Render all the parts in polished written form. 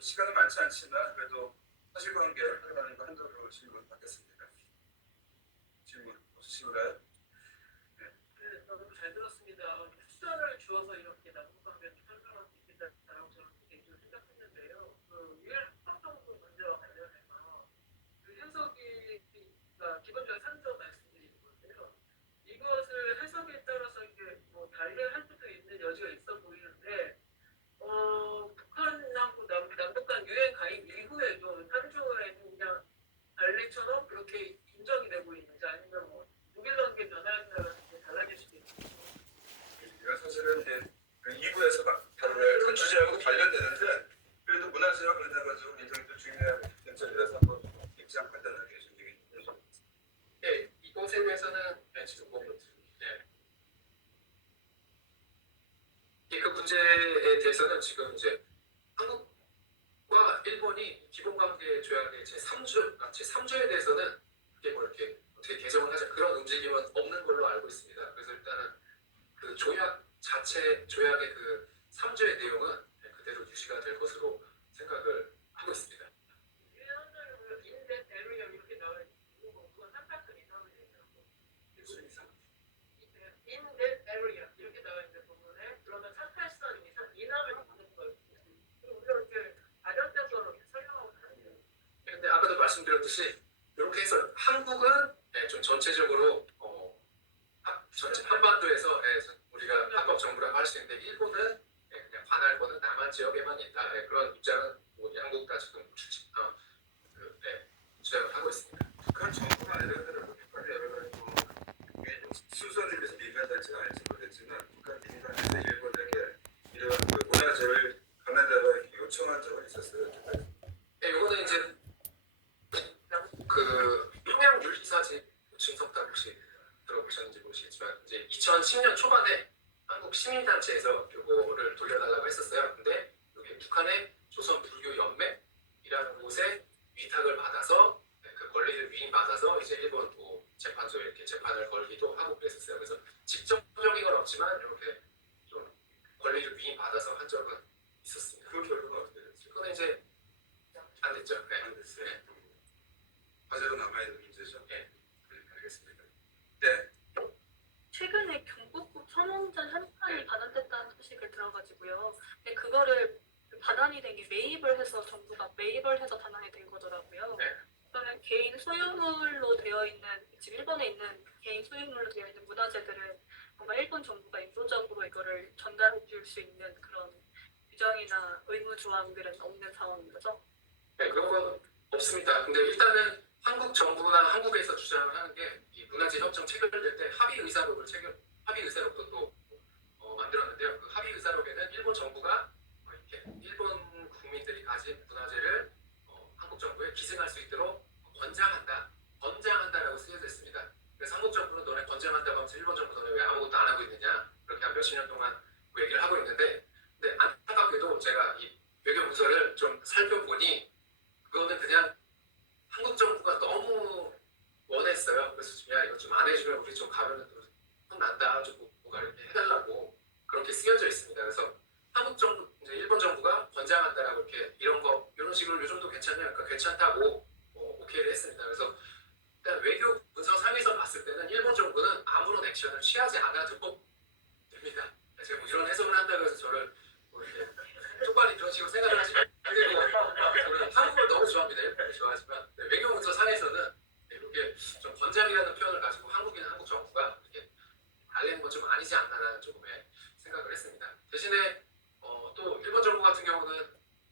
시간은 많지 않지만 그래도 사실관계 하는 거 한도로 질문 받겠습니다. 질문 없으신가요? 네, 너무 잘 들었습니다. 숫자를 주어서 이렇게 남북관계를 설명할 수 있겠다라고 저는 개인적으로 생각했는데요. 그 유엔 합동도 먼저 관련해서 그 해석이 기본적으로 3점 말씀드리는 건데요. 이것을 해석에 따라서 이게 뭐 달리할 수도 있는 여지가 있어 보이는데 북한하고 남북한 유엔 가입 이후에도 3조에는 그냥 달리처럼 그렇게 인정이 되고 있는지 아니면 뭐 독일 관계 변화에 따라서 달라질 수도 있는지. 이건 사실은 이제 2부에서 다룰 큰 주제하고 관련되는데 그래도 문화재와 관련해가지고 굉장히 또 중요한 문제라서 한번 입장 간단하게 준비해 주시죠. 네, 이것에 대해서는 지금 그 문제에 대해서는 지금 이제 한국과 일본이 기본관계 조약의 제3조에 대해서는 그게 뭐 이렇게 어떻게 개정을 하자 그런 움직임은 없는 걸로 알고 있습니다. 그래서 일단은 그 조약의 그 3조의 내용은 그대로 유지가 될 것으로 생각을 하고 있습니다. 이렇게 나와 있고 그건 한파트 인하면 되더라고. In that area 이렇게 나와 있는 부분에 그러면 383 이상 인하를 받는 거예요. 우리가 이렇게 발전돼서 설명하고 다니는. 근데 아까도 말씀드렸듯이 이렇게 해서 한국은 좀 전체적으로 전체 한반도에서 우리가 합법 정부라고 할 수 있는데 일본은 그냥 관할 거는 남한 지역에만 있다. 그런 입장은 뭐 양국 다 지금 주장을 하고 있습니다. 북한 정부가 아니라 북한의 여러 가지 수선을 위해서 민간단체가 아닐지 모르겠지만 북한 민간에서 일본에게 이러한 그 문화재를 관한자가 요청한 적은 있었어요. 네, 이거는 이제 그 평양 물리사지 진석답 혹시 들어보셨는지 모르시겠지만 이제 2010년 초반에 한국 시민단체에서 그거를 돌려달라고 했었어요. 근데 여기 북한의 조선불교연맹이라는 곳에 위탁을 받아서 그 권리를 위임받아서 이제 일본 뭐 재판소에 이렇게 재판을 걸기도 하고 그랬었어요. 그래서 직접적인 건 없지만 이렇게 좀 권리를 위임받아서 한 적은 있었습니다. 그 결과가 어떻게 됐어요? 그거는 이제 안 됐죠. 네. 안 됐어요. 네. 과제로 남아있는 문제죠. 네. 알겠습니다. 네. 최근에 경복궁 선원전 현판이 반환됐다는 소식을 들어가지고요. 근데 그거를 반환이 된 게 정부가 매입을 해서 반환이 된 거더라고요. 네. 그러면 개인 소유물로 되어 있는, 지금 일본에 있는 개인 소유물로 되어 있는 문화재들은 뭔가 일본 정부가 인도적으로 이거를 전달해 줄 수 있는 그런 규정이나 의무 조항들은 없는 상황인 거죠? 네, 그런 건 없습니다. 근데 일단은 한국 정부나 한국에서 주장을 하는 게 이 문화재 협정 체결될 때 합의 의사록도 또 만들었는데요. 그 합의 의사록에는 일본 정부가 이렇게 일본 국민들이 가진 문화재를 한국 정부에 기증할 수 있도록 권장한다라고 쓰여져 있습니다. 그래서 한국 정부는 너네 권장한다고 하면서 일본 정부 너네 왜 아무것도 안 하고 있느냐 그렇게 한 몇십 년 동안 그 얘기를 하고 있는데, 근데 안타깝게도 제가 이 외교 문서를 좀 살펴보니 그거는 그냥 한국 정부가 너무 원했어요. 그래서 야 이거 좀 안 해주면 우리 좀 가면은 혼난다, 좀 뭔가 이렇게 해달라고 그렇게 쓰여져 있습니다. 그래서 한국 정부, 이제 일본 정부가 권장한다라고 이렇게 이런 식으로 요즘도 괜찮냐, 그러니까 괜찮다고 오케이를 했습니다. 그래서 일단 외교 문서 상에서 봤을 때는 일본 정부는 아무런 액션을 취하지 않아도 됩니다. 제가 뭐 이런 해석을 한다고 해서 저를 뭐 이렇게 똑바로 이런 식으로 생각을 하지 말고, 저는 한국을 너무 좋아합니다. 일본을 좋아하지만 외교 문서 상에서는 이렇게 좀 권장이라는 표현을 가지고 한국 정부가 이렇게 알리는 건 좀 아니지 않나라는 조금의 생각을 했습니다. 대신에 또 일본 정부 같은 경우는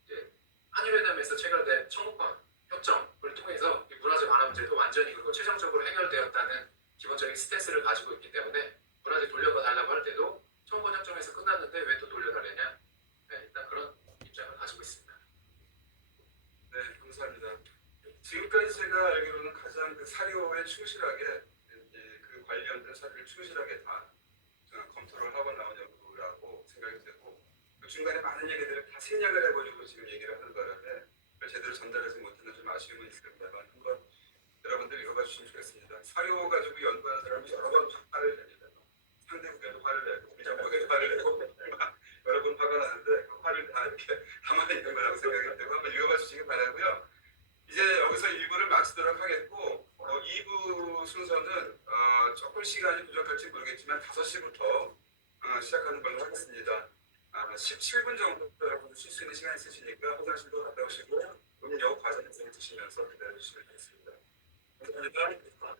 이제 한일회담에서 체결된 청구권 협정을 통해서 이 문화재 완화 문제도 완전히 그리고 최종적으로 해결되었다는 기본적인 스탠스를 가지고 있기 때문에 문화재 돌려달라고 할 때도 청구권 협정에서 끝났는데 왜 또 돌려달라냐, 일단 그런 입장을 가지고 있습니다. 네, 감사합니다. 지금까지 제가 알기로는 가장 그 사료에 충실하게 그 관련된 사료를 충실하게 다 검토를 하고 나온 연구라고 생각이 되고 그 중간에 많은 얘기들을 다 생략을 해버리고 지금 얘기를 하는 바람에 그걸 제대로 전달하지 못하는 좀 아쉬움은 있습니다만 한번 여러분들 읽어봐 주시면 좋겠습니다. 사료 가지고 연구하는 사람이 여러 번 화를 냅니다. 상대국에도 화를 내고 우리 정부에도 화를 내고 여러 번 화가 나는데 그 화를 다 이렇게 담아 있는 거라고 생각이 되고 한번 읽어봐 주시기 바라고요. 이제 여기서 1부를 마치도록 하겠고 2부 순서는 조금 시간이 부족할지 모르겠지만 5시부터 시작하는 걸로 하겠습니다. 17분 정도 여러분 쉴 수 있는 시간 있으시니까 화장실도 갔다 오시고 음료 과자를 드시면서 기다려 주시면 되겠습니다. 감사합니다.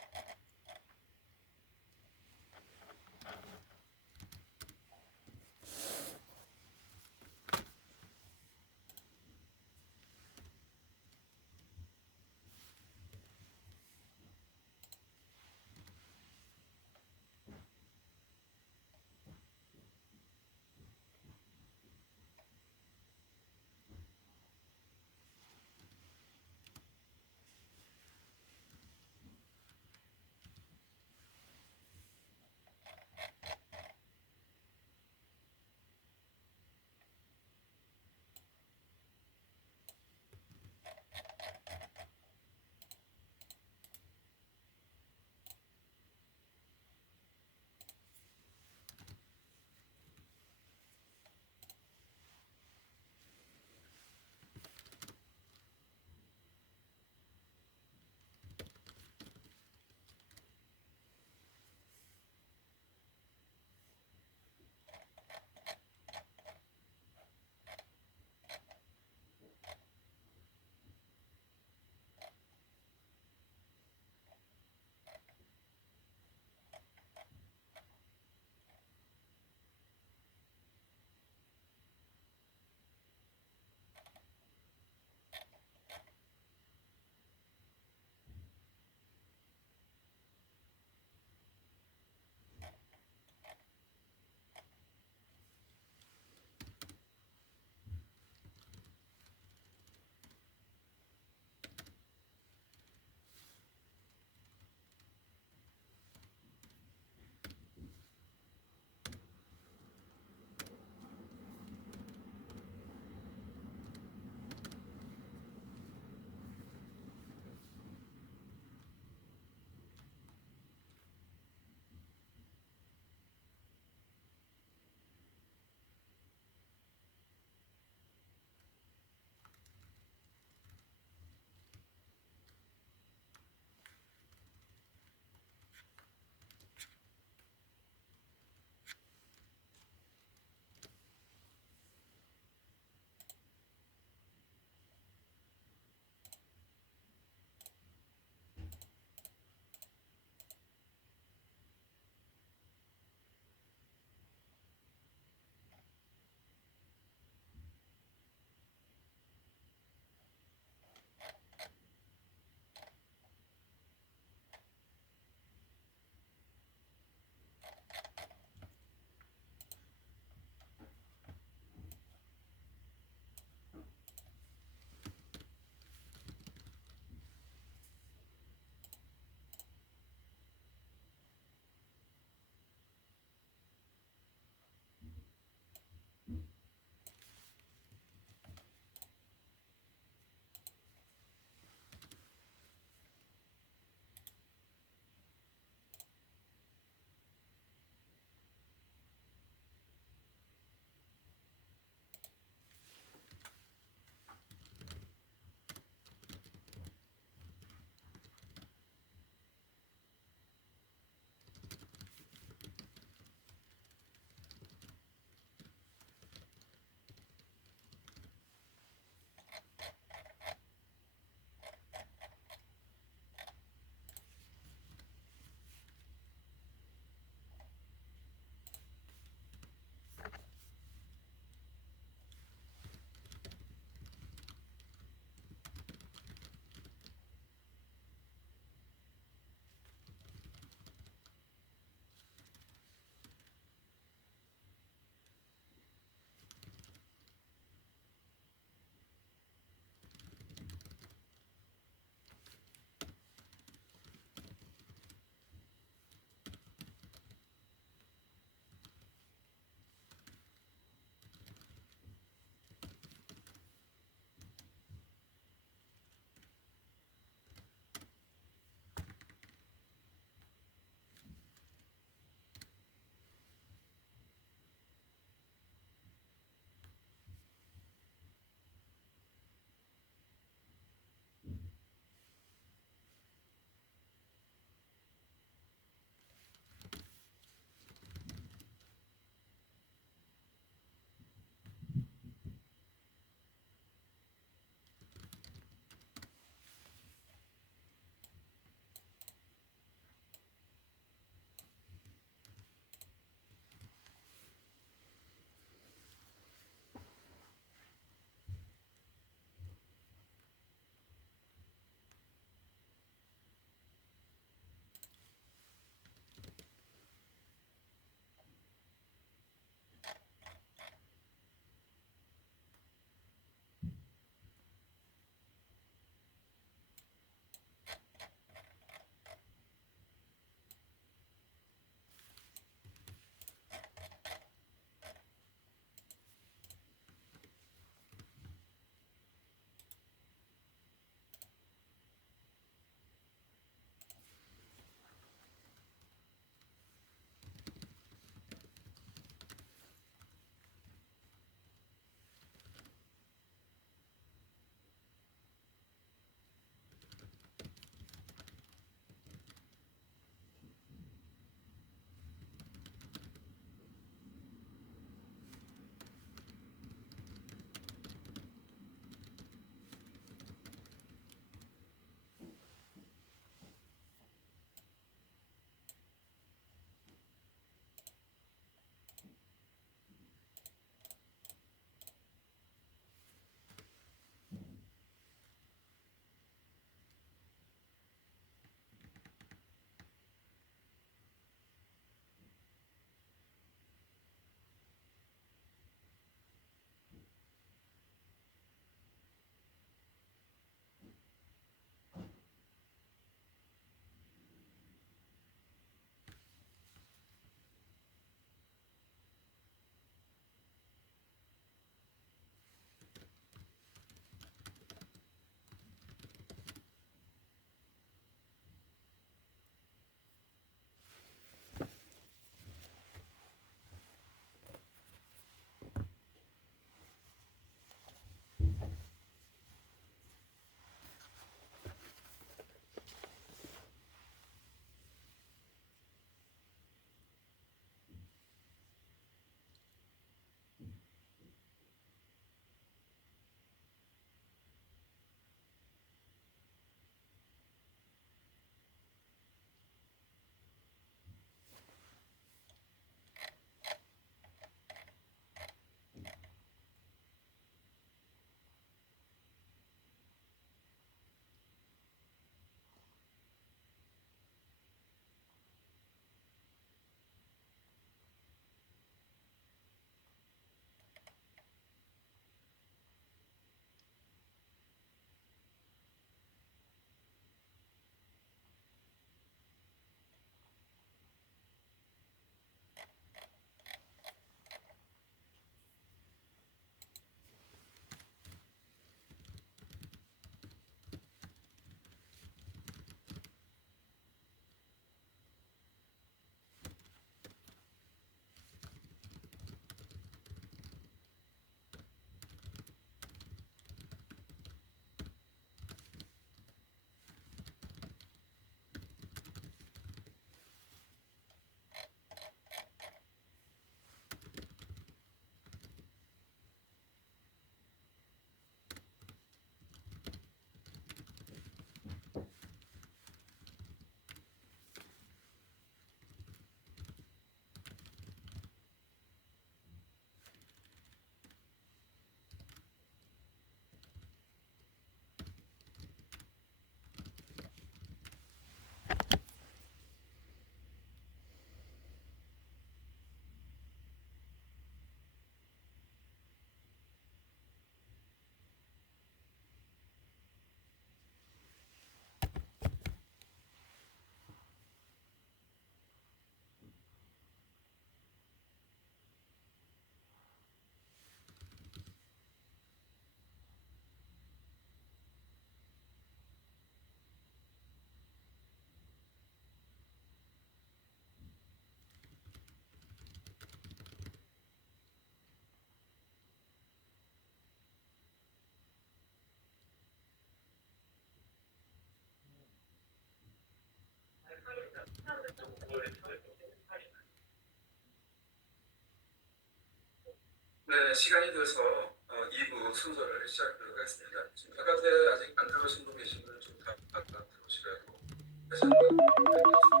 네, 시간이 돼서 2부 순서를 시작하도록 하겠습니다. 지금 바깥에 아직 안 들어오신 분 계시면 좀 다 들어오시라고 다시 한번 부탁드리겠습니다.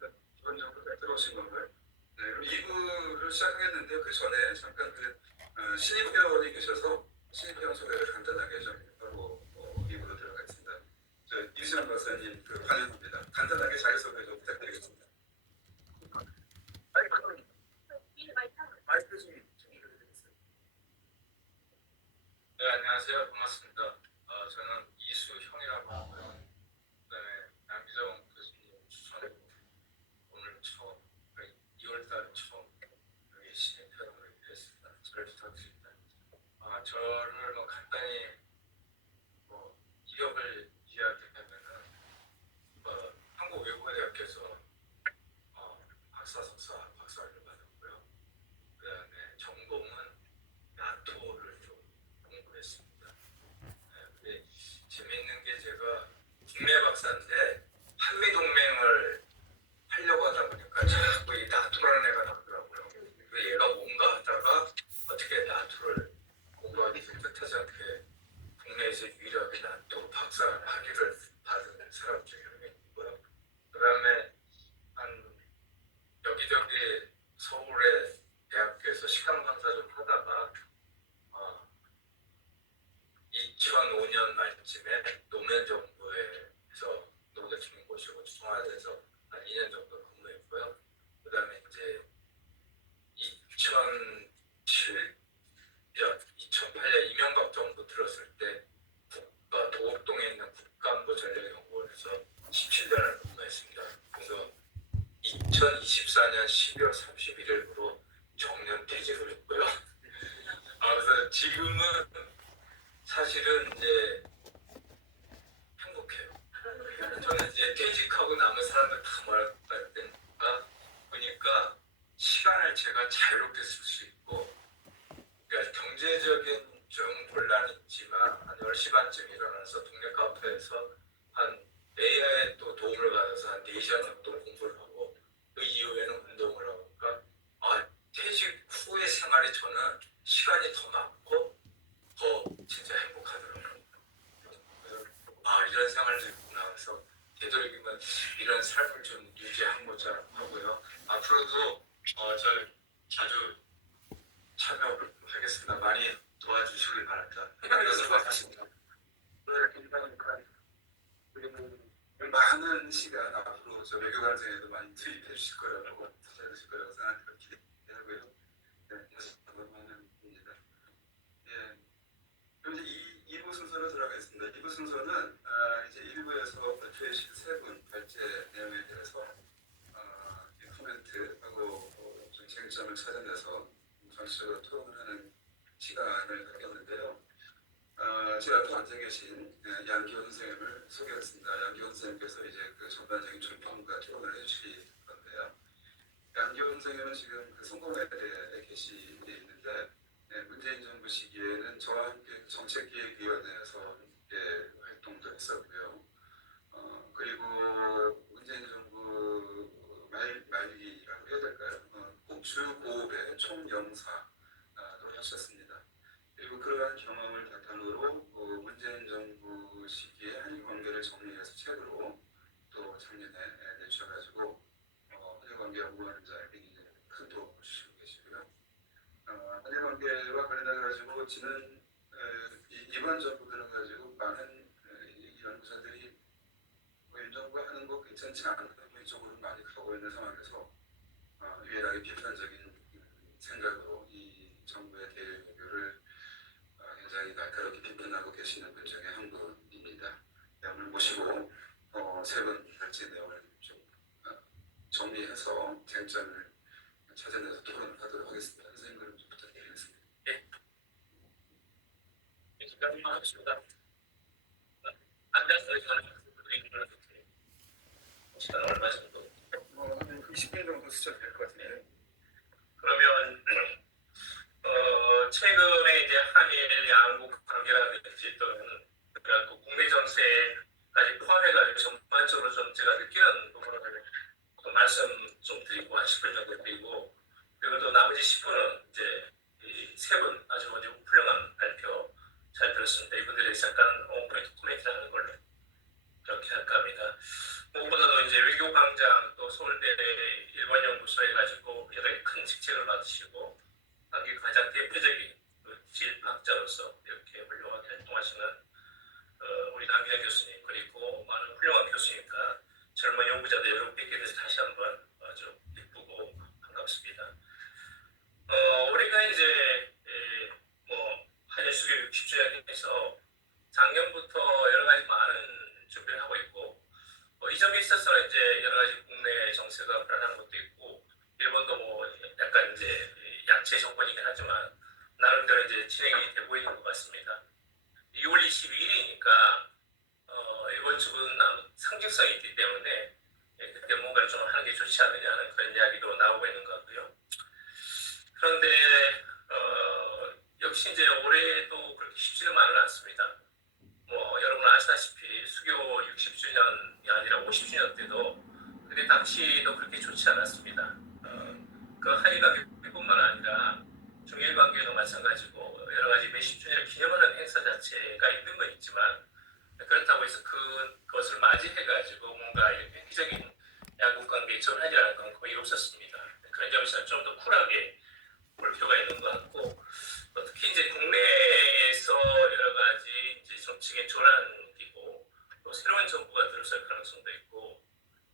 네, 기본적으로 다 들어오신 건가요? 네, 그럼 2부를 시작하겠는데요. 그 전에 잠깐 신입 회원이 계셔서 신입 회원 소개를 간단하게 좀 하고 2부로 들어가겠습니다. 이수연 박사님 환영합니다. 간단하게 자기소개 좀 부탁드리겠습니다. 마이크 좀 준비해드리겠습니다. 네, 안녕하세요. 반갑습니다. 저는 이수형이라고 하고요. 그다음에 양기정 교수님 추천했고 오늘 처음 2월달 처음 여기 신입 회원으로 입회했습니다. 잘 부탁드립니다. 저를 간단히 이력을 이야기하면은 한국외국어대학교에서 박사, 석사, 박사를 받았고요. 그다음에 전공은 나토를 좀 공부했습니다. 근데 재밌는 게 제가 국내 박사인데 한미 동맹을 하려고 하다 보니까 자꾸 이 나토라는 애가 나오더라고요. 그 얘가 뭔가 하다가 어떻게 나토를 공부하기 좀 뜻하지 않게 국내에서 유일하게 나토 박사 학위를 받은 사람 중에 한 명이고요. 그다음에 한 여기저기 서울의 대학교에서 시간 강사 좀 하다가 2005년 말쯤에 노무현정부에서 노무현 대통령 모시고 청와대에서 한 2년 정도 근무했고요. 그다음에 이제 2007년, 2008년 이명박 정부 들었을 때 도곡동에 있는 국가안보전략연구원에서 17년을 근무했습니다. 그래서 2024년 12월 31일부로 정년 퇴직을 했고요. 그래서 지금은 사실은 이제 행복해요. 저는 이제 퇴직하고 남은 사람들 다 뭐랄까 보니까 시간을 제가 자유롭게 쓸 수 있고, 그러니까 경제적인 좀 곤란이 있지만 한 10시 반쯤 일어나서 동네 카페에서 한 AI에 또 도움을 받아서 한 4시간 정도 공부를 하고 그 이후에는 운동을 하고, 그러니까 퇴직 후의 생활이 저는 시간이 더 많고 더 진짜 행복하더라고요. 그래서 이런 생활도 있구나. 그래서 되도록이면 이런 삶을 좀 유지하고자 하고요. 앞으로도 저 자주 참여하겠습니다. 많이 도와주시길 바랍니다. 그래서 반갑습니다. 많은 시간 앞으로 저 외교 과정에도 많이 투입해 주실 거라고 투자해 주실 거라고 생각하고 기대하고요. 네, 다시 한번 환영합니다. 예. 그럼 이제 2부 순서로 들어가겠습니다. 2부 순서는 이제 1부에서 발표해주신 3분 발제 내용에 대해서 코멘트하고 좀 쟁점을 찾아내서 전체적으로 토론을 하는 시간을 갖겠는데요. 제 앞에 앉아 계신 양기원 선생님을 소개하겠습니다. 양기원 선생님께서 이제 그 전반적인 총평과 토론을 해주실 건데요. 양기원 선생님은 지금 성공회대에 있는데 문재인 정부 시기에는 저와 함께 정책기획위원회에서 함께 활동도 했었고요. 그리고 문재인 정부 말기라고 해야 될까요? 주고배 총영사도 하셨습니다. 그리고 그러한 경험을 바탕으로 문재인 정부 시기에 한일 관계를 정리해서 책으로 또 작년에 내주셔가지고 한일 관계 연구하는 자에 굉장히 큰 도움을 주시고 계시고요. 한일 관계와 관련해가지고 지는 이번 정부 들어가지고 많은 연구자들이 윤 정부가 하는 거 괜찮지 않다 이쪽으로 많이 가고 있는 상황에서 유일하게 비판적인 생각으로 이 정부의 대일 외교를 굉장히 날카롭게 비판하고 계시는 분 중에 한 분입니다. 오늘 모시고 3분 발제 내용을 좀 정리해서 쟁점을 찾아내서 토론을 하도록 하겠습니다. 선생님 그럼 좀 부탁드리겠습니다. 네. 여기까지만 하겠습니다. 앉아서 시간 얼마 정도? 한 20분 정도 쓰셔도 될 것 같은데. 그러면 최근에 이제 한일 양국 관계라든지 또는 그런 그 국내 정세까지 포함해가지고 전반적으로 좀 제가 느끼는 부분을 또 말씀 좀 드리고 한 10분 정도 드리고, 그리고 또 나머지 10분은 이제 이 세 분 아주 훌륭한 발표 잘 들었습니다. 이분들에 대해서 약간 코멘트를 하는 걸로 그렇게 할까 합니다. 무엇보다도 이제 외교광장 또 서울대 일본 연구소 해가지고 여러 가지 큰 직책을 맡으시고 한국 가장 대표적인 지질학자로서 이렇게 훌륭하게 활동하시는 우리 남기정 교수님, 그리고 많은 훌륭한 교수님과 젊은 연구자들 여러분 뵙게 돼서 다시 한번 아주 기쁘고 반갑습니다. 우리가 이제 한일 수교 60주년에서 작년부터 여러 가지 많은 준비를 하고 있고, 이 점에 있어서는 이제 여러 가지 국내 정세가 불안한 것도 있고, 일본도 약간 이제 약체 정권이긴 하지만 나름대로 이제 진행이 되고 있는 것 같습니다. 2월 22일이니까 일본 측은 상징성이 있기 때문에 그때 뭔가를 좀 하는 게 좋지 않느냐는 그런 이야기도 나오고 있는 것 같고요. 그런데 역시 이제 올해도 그렇게 쉽지만은 않습니다. 여러분 아시다시피 수교 60주년이 아니라 50주년 때도 그때 당시도 그렇게 좋지 않았습니다. 그 한일 관계뿐만 아니라 중일 관계도 마찬가지고 여러 가지 몇십 주년을 기념하는 행사 자체가 있는 건 있지만, 그렇다고 해서 그것을 맞이해가지고 뭔가 이렇게 획기적인 양국 관계 전환이라는 건 거의 없었습니다. 그런 점에서 좀 더 쿨하게 볼 필요가 있는 것 같고, 특히 이제 국내에서 여러 가지 이제 정치적인 전환이고 또 새로운 정부가 들어설 가능성도 있고,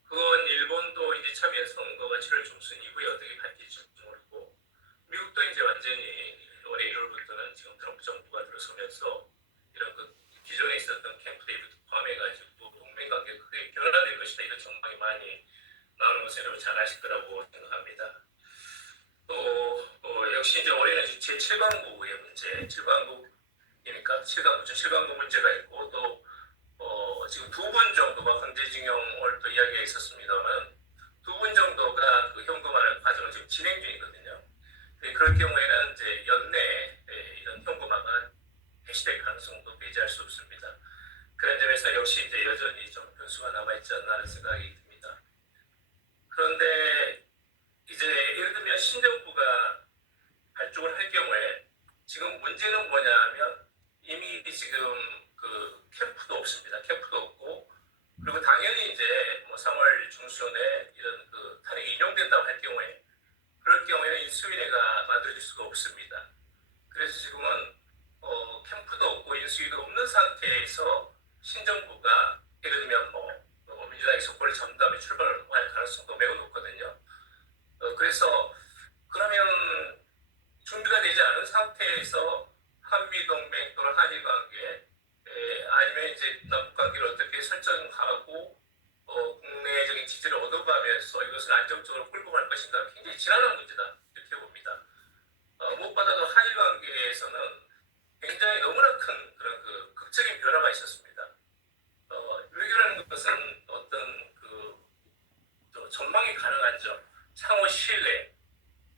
그건 일본도 이제 참여 선거가 7월 중순 이후에 어떻게 바뀔지 모르고, 미국도 이제 완전히 올해 1월부터는 지금 트럼프 정부가 들어서면서 이런 그 기존에 있었던 캠프 데이비드 포함해가지고 동맹 관계가 크게 변화될 것이다, 이런 전망이 많이 나오는 것을 여러분 잘 아실 거라고 생각합니다. 또 역시 이제 올해는 제7강국의 문제, 7강국이니까 7강국 문제가 있고, 또 지금 두 분 정도가 강제징용을 또 이야기가 있었습니다만, 두 분 정도가 그 현금화를 과정을 지금 진행 중이거든요. 그럴 경우에는 이제 연내에 이런 현금화가 해시될 가능성도 배제할 수 없습니다. 그런 점에서 역시 이제 여전히 좀 변수가 남아있지 않나 하는 생각이 듭니다. 그런데 이제 예를 들면 신정부가 발족을 할 경우에 지금 문제는 뭐냐 하면, 이미 지금 그 캠프도 없습니다. 캠프도 없고, 그리고 당연히 이제 3월 중순에 이런 그 탄핵이 인용된다고 할 경우에, 그럴 경우에는 인수위회가 만들어질 수가 없습니다. 그래서 지금은 캠프도 없고 인수위도 없는 상태에서 신정부가 예를 들면 민주당이 속보를 전담에 출발할 가능성도 매우 높거든요. 그래서 그러면 준비가 되지 않은 상태에서 한미동맹 또는 한일관계, 아니면 이제 남북관계를 어떻게 설정하고 국내적인 지지를 얻어가면서 이것을 안정적으로 끌고 갈 것인가, 굉장히 지난한 문제다, 이렇게 봅니다. 무엇보다도 한일관계에서는 굉장히 너무나 큰 그런 그 극적인 변화가 있었습니다. 외교라는 것은 어떤 전망이 가능한 점, 상호 신뢰,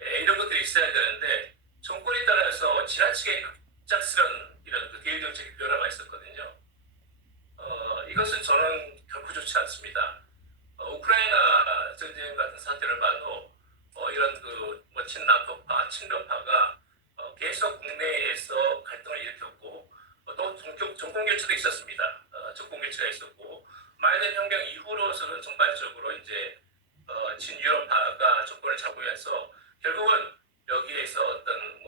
이런 것들이 있어야 되는데, 정권에 따라서 지나치게 갑작스런 이런 그 대일 정책의 변화가 있었거든요. 이것은 저는 결코 좋지 않습니다. 우크라이나 전쟁 같은 사태를 봐도 이런 친나토파, 친러파가 계속 국내에서 갈등을 일으켰고, 또 정권 교체도 있었습니다. 정권 교체가 있었고, 마이든 혁명 이후로서는 전반적으로 이제 친유럽파가 정권을 잡으면서 결국은 여기에서 어떤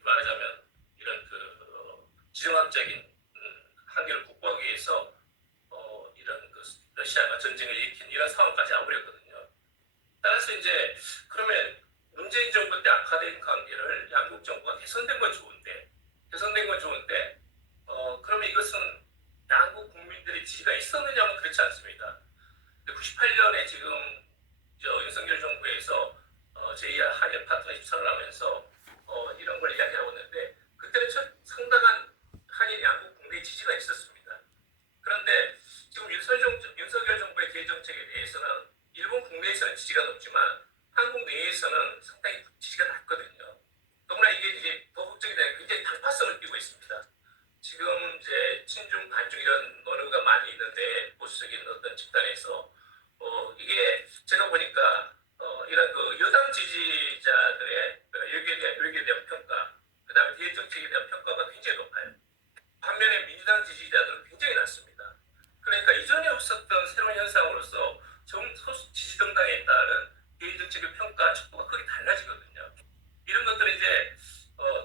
말하자면 이런 지정학적인 한계를 극복하기 위해서 이런 러시아가 전쟁을 일으킨 이런 상황까지 와버렸거든요. 따라서 이제 그러면 문재인 정부 때 악화된 관계를 양국 정부가 개선된 건 좋은데 그러면 이것은 양국 국민들의 지지가 있었느냐면 그렇지 않습니다. 98년에 지금 윤석열 정부에서 제2의 한일 파트너십 선언하면서 이런 걸 이야기하고 있는데, 그때는 상당한 한일 양국 국내 지지가 있었습니다. 그런데 지금 윤석열 정부의 대일 정책에 대해서는 일본 국내에서는 지지가 높지만 한국 내에서는 상당히 지지가 낮거든요. 더구나 이게 이제 보복적이 되는 굉장히 단파성을 띠고 있습니다. 지금 이제 친중 반중 이런 언어가 많이 있는데 보수적인 어떤 집단에서 이게 제가 보니까 이런 그 여당 지지자들의 여기에 대한 평가, 그다음에 대외 정책에 대한 평가가 굉장히 높아요. 반면에 민주당 지지자들은 굉장히 낮습니다. 그러니까 이전에 없었던 새로운 현상으로서 소수 지지정당에 따른 대외 정책의 평가 척도가 크게 달라지거든요. 이런 것들은 이제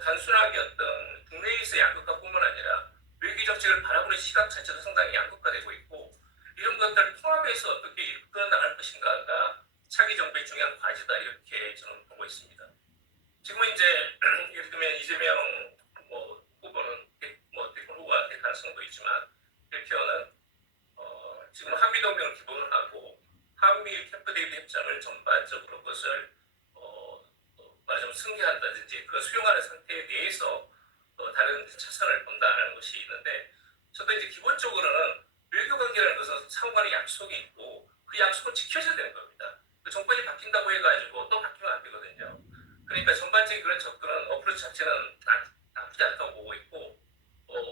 단순하게 어떤 국내에서 양극화뿐만 아니라 외교 정책을 바라보는 시각 자체도 상당히 양극화되고 있고 이런 것들을 통합해서 어떻게 이끌어 나갈 것인가가 차기 정부의 중요한 과제다 이렇게 저는 보고 있습니다. 지금은 이제 예를 들면 이재명 후보는 대권 후보가 될 가능성도 있지만 일표는 지금 한미동맹을 기본으로 하고 한미 캠프 데이비드 협정을 전반적으로 그것을 말하자면 승계한다든지 그걸 수용하는 상태에 대해서 다른 차선을 본다는 것이 있는데 저도 이제 기본적으로는 외교관계라는 것은 상호간의 약속이 있고 그 약속을 지켜져야 되는 겁니다. 그 정권이 바뀐다고 해가지고 또 바뀌면 안 되거든요. 그러니까 전반적인 그런 접근은 어프로치 자체는 나쁘지 않다고 보고 있고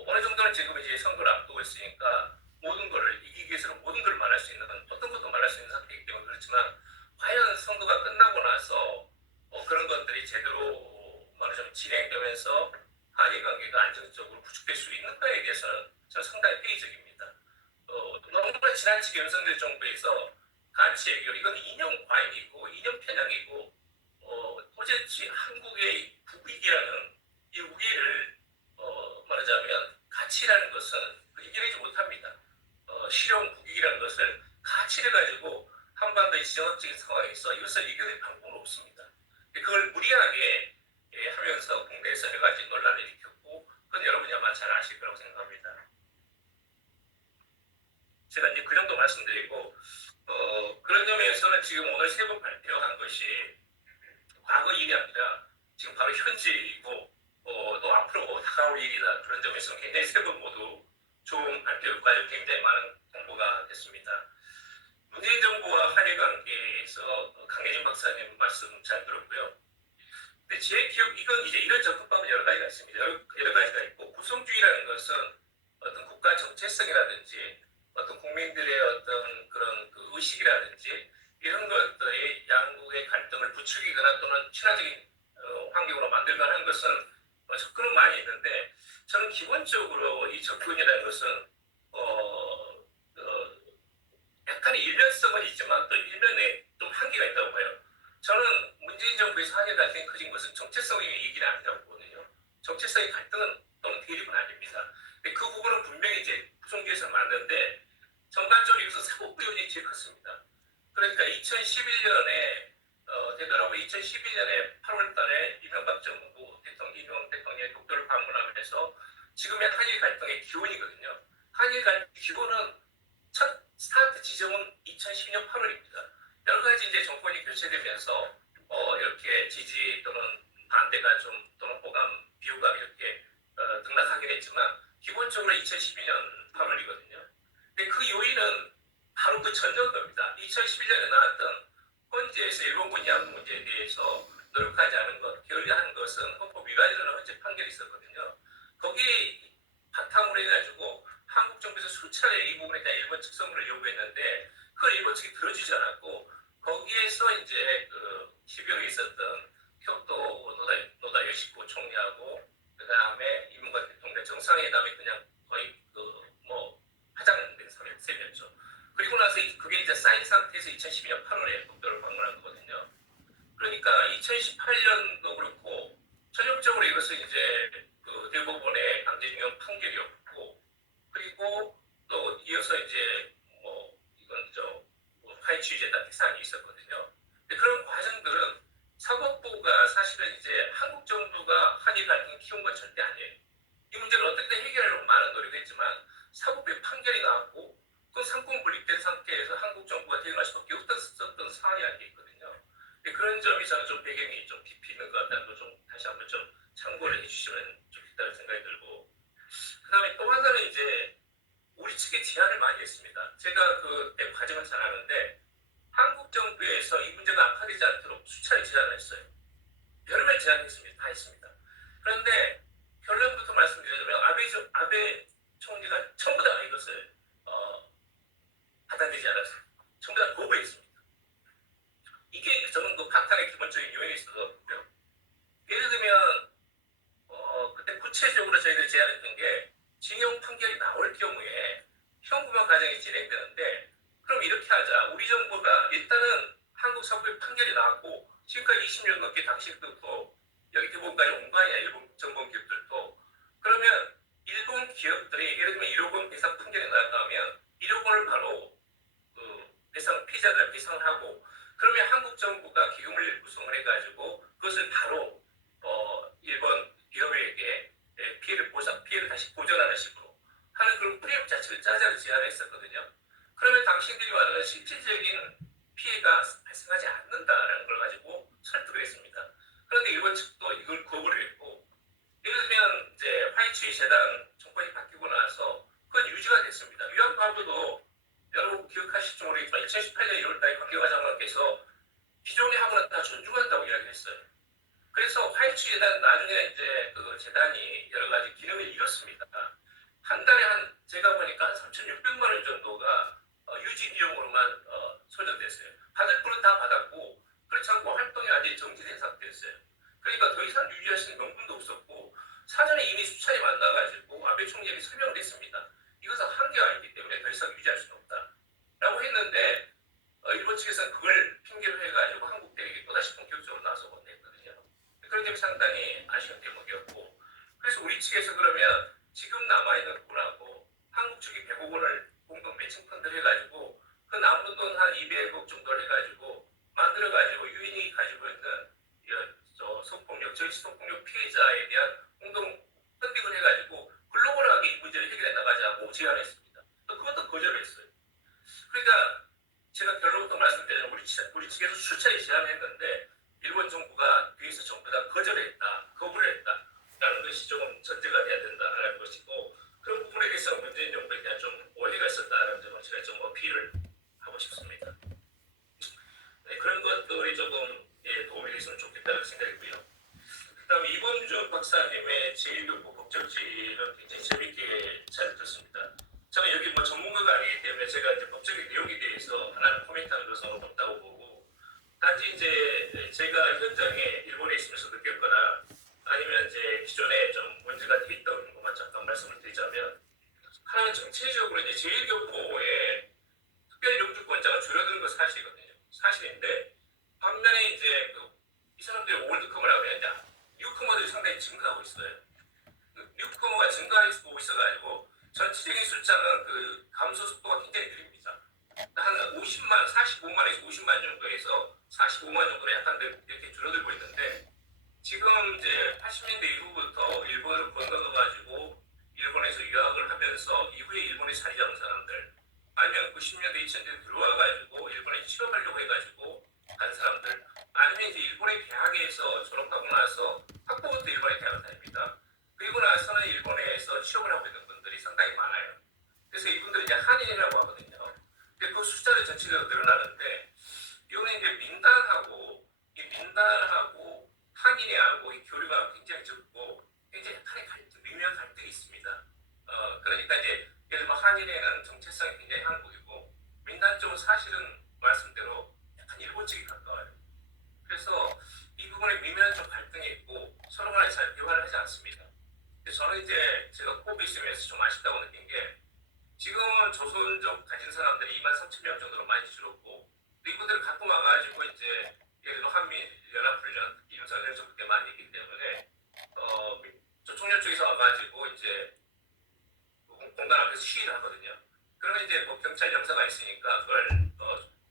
어느 정도는 지금 이제 선거를 앞두고 있으니까 모든 거를 이기기 위해서는 모든 걸 말할 수 있는 어떤 것도 말할 수 있는 상태이기 때문에 그렇지만 과연 선거가 끝나고 나서 그런 것들이 제대로 말하자면 진행되면서 한일 관계가 안정적으로 구축될 수 있는가에 대해서는 저는 상당히 회의적입니다. 너무나 지나치게 윤석열 정부에서 가치 해결 이건 이념 과잉이고 이념 편향이고 도대체 한국의 국익이라는 이 우위를 말하자면 가치라는 것은 이겨내지 못합니다. 실용 국익이라는 것을 가치를 가지고 한반도의 지정학적인 상황에서 이것을 이겨낼 방법은 없습니다. 그걸 무리하게 하면서 국내에서 여러 가지 논란을 일으켰고 그건 여러분이 아마 잘 아실 거라고 생각합니다. 제가 이제 그 정도 말씀드리고 그런 점에서는 지금 오늘 세 번 발표한 것이 과거 일이 아니라 지금 바로 현재 일이고 또 앞으로 다가올 일이다. 그런 점에서 굉장히 세 번 모두 좋은 발표 효과를 굉장히 많은 공부가 됐습니다. 문재인 정부와 한일 관계에서 강혜진 박사님 말씀 잘 들었고요. 근데 제 기억 이건 이제 이런 접근법은 여러 가지가 있습니다. 여러 가지가 있고 구성주의라는 것은 어떤 국가 정체성이라든지 어떤 국민들의 어떤 그런 그 의식이라든지 이런 것들이 양국의 갈등을 부추기거나 또는 친화적인 환경으로 만들거나 하는 것은 접근은 많이 있는데 저는 기본적으로 이 접근이라는 것은 약간의 일면성은 있지만 또 일면에 좀 한계가 있다고 봐요. 저는 문재인 정부에서 한일 갈등이 커진 것은 정체성의 얘기는 아니라고 보거든요. 정체성의 갈등은 또는 대립은 아닙니다. 근데 그 부분은 분명히 이제 구성주의에서 맞는데 전반적으로 여기서 사법부 요인이 제일 컸습니다. 그러니까 2011년에 되돌아보면 2012년에 8월 달에 이명박 정부 이명박 대통령의 독도를 방문하면서 지금의 한일 갈등의 기원이거든요. 한일 갈등의 기원은 첫 스타트 지점은 2010년 8월입니다. 여러 가지 이제 정권이 교체되면서 이렇게 지지 또는 반대가 좀 또는 호감, 비호감 이렇게 등락하긴 했지만 기본적으로 2012년 8월이거든요. 근데 그 요인은 바로 그 전년 겁니다. 2011년에 나왔던 헌재에서 일본군 양국 문제에 대해서 노력하지 않은 것, 결의한 것은 헌법 위반이라는 헌재 판결이 있었거든요. 거기에 바탕으로 해가지고 한국 정부에서 수차례 이 부분에 대한 일본 측 성명을 요구했는데 그걸 일본 측이 들어주지 않았고 거기에서 이제 그 12월에 있었던 교토 노다 요시코 총리하고 그 다음에 이명박 대통령 정상회담이 그냥 거의 화장된 셈이었죠. 그리고 나서 그게 이제 쌓인 상태에서 2012년 8월에 독도를 방문한 거거든요. 그러니까 2018년도 그렇고 전형적으로 이것은 이제 그 대법원의 강제징용 판결이었고 그리고 또 이어서 이제 이건 화해취재단 해산이 있었거든요. 근데 그런 과정들은 사법부가 사실은 이제 한국 정부가 한일 갈등을 키운 건 절대 아니에요. 이 문제를 어떻게 해결하려고 많은 노력을 했지만 사법부의 판결이 나왔고 그 상권 분립된 상태에서 한국 정부가 대응할 수밖에 없었던 상황이라는 게 있거든요. 그런 점이 저는 좀 배경이 좀 깊이 있는 것 같다는 걸 좀 다시 한번 좀 참고를 해주시면 좋겠다는 생각이 들고 그 다음에 또 하나는 이제 우리 측에 제안을 많이 했습니다. 제가 그때 과정을 잘 아는데 한국 정부에서 이 문제가 악화되지 않도록 수차례 제안을 했어요. 여러 최선을 제안했습니다. 다 했습니다. 그런데 결론부터 말씀드리자면 아베 총리가 전부 다 이것을 받아들이지 않았어요. 전부 다 거부했습니다. 이게 저는 그 방탄의 기본적인 요인이 있어서 그래요. 예를 들면 그때 구체적으로 저희가 제안했던 게 징용 판결이 나올 경우에 형구만 과정이 진행되는데 그럼 이렇게 하자. 우리 정부가 일단은 한국 사법의 판결이 나왔고 지금까지 20년 넘게 당시부터 여기 대법원까지 온 거 아니야. 일본 정보 기업들도. 그러면 일본 기업들이 예를 들면 1억 원 배상 판결이 나왔다 하면 1억 원을 바로 배상 피해자들 배상을 하고 그러면 한국 정부가 기금을 구성을 해가지고 그것을 바로 일본 기업에게 피해를 다시 보전하는 식으로 하는 그런 프레임 자체를 짜자로 제안했었거든요. 그러면 당신들이 말하는 실질적인 피해가 발생하지 않는다라는 걸 가지고 설득을 했습니다. 그런데 일본 측도 이걸 거부를 했고 예를 들면 이제 화이츠이 재단 정권이 바뀌고 나서 그건 유지가 됐습니다. 위안부도 여러분 기억하실지 모르겠지만 2018년 1월달에 관계가 장관께서 기존의 학원은 다 존중한다고 이야기했어요. 그래서 화이츠 재단 나중에 이제 그 재단이 여러 가지 기능을 잃었습니다. 한 달에 제가 보니까 한 3,600만 원 정도가 유지 비용으로만 소진됐어요. 받을 분은 다 받았고 그렇지 않고 활동이 완전히 정지된 상태였어요. 그러니까 더 이상 유지할 수 있는 명분도 없었고 사전에 이미 수차례 만나가지고 아베 총리에게 설명을 했습니다. 이것은 한계가 있기 때문에 더 이상 유지할 수는 없다. 라고 했는데 일본 측에서는 그걸 핑계로 해가지고 한국 대에게 또다시 본격적으로 나서고 냈거든요. 그런 점이 상당히 아쉬운 대목이었고 그래서 우리 측에서 그러면 지금 남아있는 부분하고 한국 측이 100억 원을 공동 매칭 펀드를 해가지고 그 남은 돈 한 200억 정도를 해가지고 만들어가지고 유인이 가지고 있는 성폭력, 정치성폭력 피해자에 대한 공동 펀딩을 해가지고 글로벌하게 이 문제를 해결해 나가자고 제안했습니다. 그것도 거절했어요. 그러니까 제가 결론부터 말씀드리자면 우리 측에서 수차례 제안했는데 일본 정부가 뒤에서 전부 다 거부를 했다라는 것이 조금 전제가 돼야 된다라는 것이고 그런 부분에 대해서 문재인 정부에 대한 좀 오해가 있었다는 점을 제가 좀 어필을 하고 싶습니다. 네, 그런 것들이 조금 도움이 됐으면 좋겠다는 생각이고요. 그다음에 이범준 박사님의 제1교포 법적지는 굉장히 재밌게 잘 듣습니다. 저는 여기 뭐 전문가가 아니기 때문에 제가 이제 법적인 내용에 대해서 하나는 코멘트하는 것은 없다고 보고 단지 이제 제가 현장에 일본에 있으면서 느꼈거나 아니면 이제 기존에 좀 문제가 돼 있던 것만 잠깐 말씀을 드리자면 하나는 정체적으로 이제 제1교포의 특별히 영주권자가 줄어드는 건 사실이거든요. 사실인데 반면에 이제 이 사람들이 월드컵을 하면 이제 뉴커머들이 상당히 증가하고 있어요. 뉴커머가 증가하고 있어가지고 전체적인 숫자는 그 감소 속도가 굉장히 느립니다. 한 50만, 45만에서 50만 정도에서 45만 정도로 약간 이렇게 줄어들고 있는데 지금 이제 80년대 이후부터 일본을 건너가가지고 일본에서 유학을 하면서 이후에 일본에 자리 잡은 사람들 아니면 90년대, 2000년대 들어와가지고 일본에 취업하려고 해가지고 간 사람들 아니면 이제 일본의 대학에서 졸업하고 나서 학부부터 일본의 대학을 다닙니다. 그리고 나서는 일본에서 취업을 하고 있는 분들이 상당히 많아요. 그래서 이분들이 이제 한인이라고 하거든요. 근데 그 숫자는 전체적으로 늘어나는데 이거는 이제 민단하고 한인하고 이 교류가 굉장히 적고 굉장히 약간의 미묘한 갈등이 있습니다. 그러니까 이제 예를 들면 한인에는 정체성이 굉장히 한국이고 민단 쪽은 사실은 말씀대로 약간 일본 쪽이 가까워요. 그래서 이 부분에 미묘한 좀 갈등이 있고 서로 간에 잘 대화를 하지 않습니다. 저는 이제 제가 코비 있으면서 좀 아쉽다고 느낀 게 지금은 조선족 가진 사람들이 23,000명 정도로 많이 줄었고 이분들을 갖고 와가지고 이제 예를 들어 한미연합훈련 윤석열 정부 때 많이 있기 때문에 저총련 쪽에서 와가지고 이제 공단 앞에서 시위를 하거든요. 그러면 이제 뭐 경찰 영사가 있으니까 그걸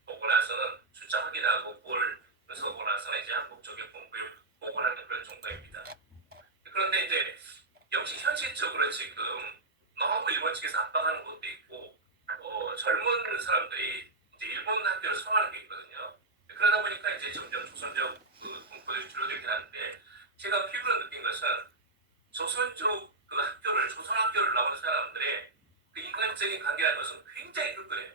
보고 나서는 숫자 확인하고 그걸 보고 나서는 이제 한국 쪽에 본부에 보고하는 그런 정도입니다. 그런데 이제 역시 현실적으로 지금 너무 일본 측에서 압박하는 것도 있고 젊은 사람들이 이제 일본 학교를 선호하는 게 있거든요. 그러다 보니까 이제 점점 조선족 분포들이 줄어들긴 하는데 제가 피부로 느낀 것은 조선족 조선 학교를 나오는 사람들의 그 인간적인 관계라는 것은 굉장히 끈끈해요.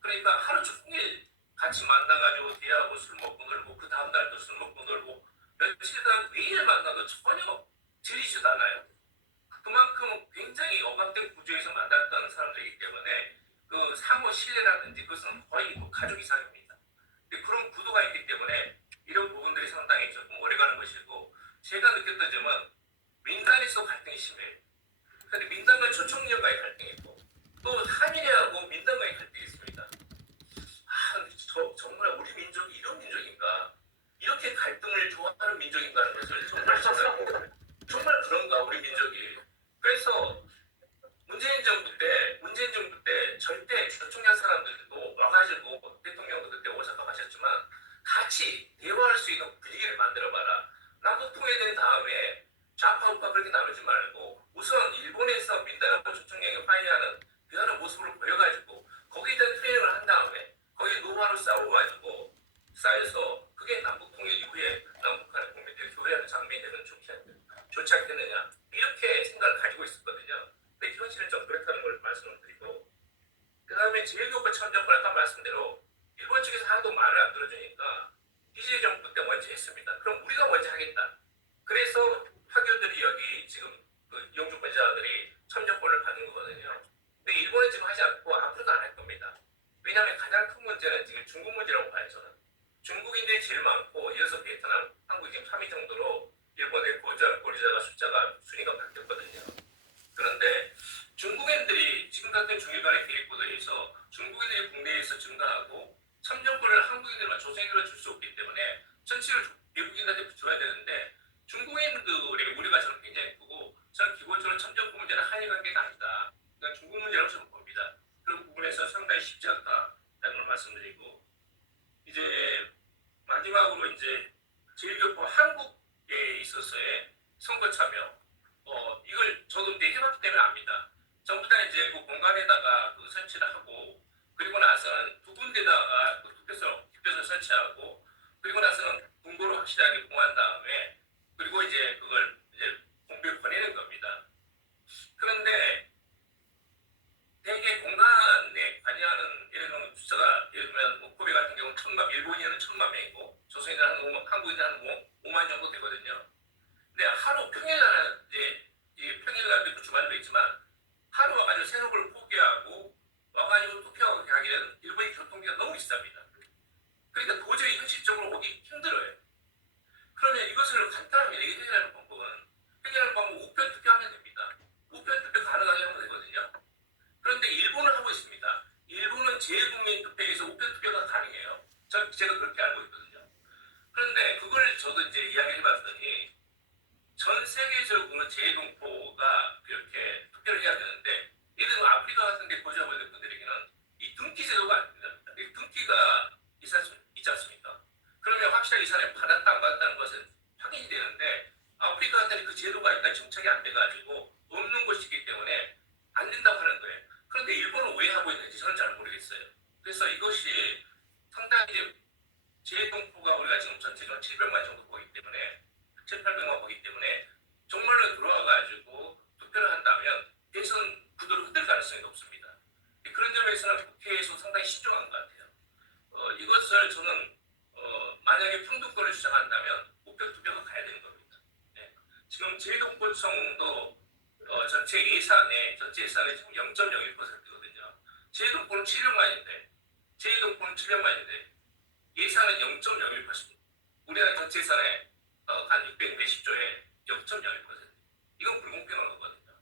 그러니까 하루 종일 같이 만나가지고 대화하고 술 먹고 놀고 그 다음날 또 술 먹고 놀고 며칠간 매일 만나도 전혀 질리지도 않아요. 그만큼 굉장히 억압된 구조에서 만났던 사람들이기 때문에 그 상호 신뢰라든지 그것은 거의 뭐 가족 이상입니다. 근데 그런 구도가 있기 때문에 이런 부분들이 상당히 조금 오래가는 것이고, 제가 느꼈던 점은 민간에서 갈등이 심해요. 근데 민간과 조총련과의 갈등이 있고 또 한일하고 민간과의 갈등이 있습니다. 정말 우리 민족이 이런 민족인가, 이렇게 갈등을 좋아하는 민족인가 하는 것을 정말 생각해요. 정말 그런가 우리 민족이. 그래서 문재인 정부 때 절대 조총련 사람들도 와가지고 대통령도 그때 오사카 가셨지만 같이 대화할 수 있는 분위기를 만들어봐라. 남북 통일된 다음에 좌파 우파 그렇게 나누지 말고 우선 일본에서 민당하고 조총련이 화해하는 그런 모습을 보여가지고 거기에 대한 트레이닝을 한 다음에 거기 노화로 싸워가지고 쌓여서 그게 남북 통일 이후에 남북한의 국민들이 교류하는 장면이 되면 좋지 않겠느냐, 이렇게 생각을 가지고 있었거든요. 근데 현실은 좀 그렇다는 걸 말씀을 드리고, 그 다음에 제1교과 참정권 아까 말씀대로 일본 측에서 하나도 말을 안 들어주니까 DJ 정부 때 먼저 했습니다. 그럼 우리가 먼저 하겠다. 그래서 학교들이 여기 지금 그 영주권자들이 참정권을 받은 거거든요. 근데 일본은 지금 하지 않고 앞으로도 안 할 겁니다. 왜냐하면 가장 큰 문제는 지금 중국 문제라고 봐요. 저는 중국인들이 제일 많고 이어서 베트남, 한국이 지금 3위 정도로 일본의 고리자가 숫자가 순위가 바뀌었거든요. 그런데 중국인들이 지금 같은 중일 간의 대립 구도에서 중국인들이 국내에서 증가하고 참정권을 한국인들만 조선인들만 줄 수 없기 때문에 전체를 외국인들한테 줘야 되는데, 중국인들에게 우리가 저는 굉장히 크고, 저는 기본적으로 참정권 문제는 한일 관계가 아니다. 그러니까 중국 문제라고 저는 봅니다. 그런 부분에서 상당히 쉽지 않다라는 걸 말씀드리고, 이제 마지막으로 이제 제1교포 한국에 있어서의 선거 참여, 이걸 저도 이제 해봤기 때문에 압니다. 전부 다 이제 그 공간에다가 그 설치를 하고, 그리고 나서는 두 군데다가 그 투표소 설치하고, 그리고 나서는 공고를 확실하게 공한 다음에, 그리고 이제 그걸 이제 공표에 보내는 겁니다. 그런데 대개 공간에 관여하는, 예를 들면 숫자가, 예를 들면 뭐 코베 같은 경우는 1,000만, 일본인은 1,000만 명이고 조선인은 한 5만, 한국인은 한 5만 정도 되거든요. 근데 하루 평일날 이제 평일날도 주말도 있지만 하루 와가지고 새벽을 포기하고 와가지고 투표하고 하기에는 일본의 교통비가 너무 비쌉니다. 그러니까 도저히 현실적으로 오기 힘들어요. 그러면 이것을 간단하게 해결하는 방법은 우편 투표하면 됩니다. 우편 투표 가능하게 하면 되거든요. 그런데 일본은 하고 있습니다. 일본은 재국민 투표에서 우편 투표가 가능해요. 제가 그렇게 알고 있거든요. 그런데 그걸 저도 이제 이야기를 해봤더니 전 세계적으로 재동포가 그렇게 투표를 해야 되는데, 예를 들면 아프리카 같은 데 거주하고 있는 분들에게는 이 등기 제도가 안 된답니다. 이 등기가 있지 않습니까? 그러면 확실하게 이 사람이 받았다 안 받았다는 것은 확인이 되는데, 아프리카 같은 데 그 제도가 일단 정착이 안 돼가지고 없는 것이기 때문에 안 된다고 하는 거예요. 그런데 일본은 왜 하고 있는지 저는 잘 모르겠어요. 그래서 이것이 상당히 재동포가 우리가 지금 전체적으로 700만 정도 보기 때문에 7,800만 보기 때문에 정말로 들어와가지고 투표를 한다면 대선 구도를 흔들 가능성이 높습니다. 그런 점에서는 국회에서 상당히 신중한 것 같아요. 이것을 저는 만약에 평등권을 주장한다면 우편 투표가 가야 되는 겁니다. 네. 지금 재동포청도 전체 예산에 지금 0.01%거든요. 재동포는 700만인데 예산은 0.01%. 우리나라 전체 예산에 한 600 몇십조에 0.01%. 이건 불공평한 거거든요.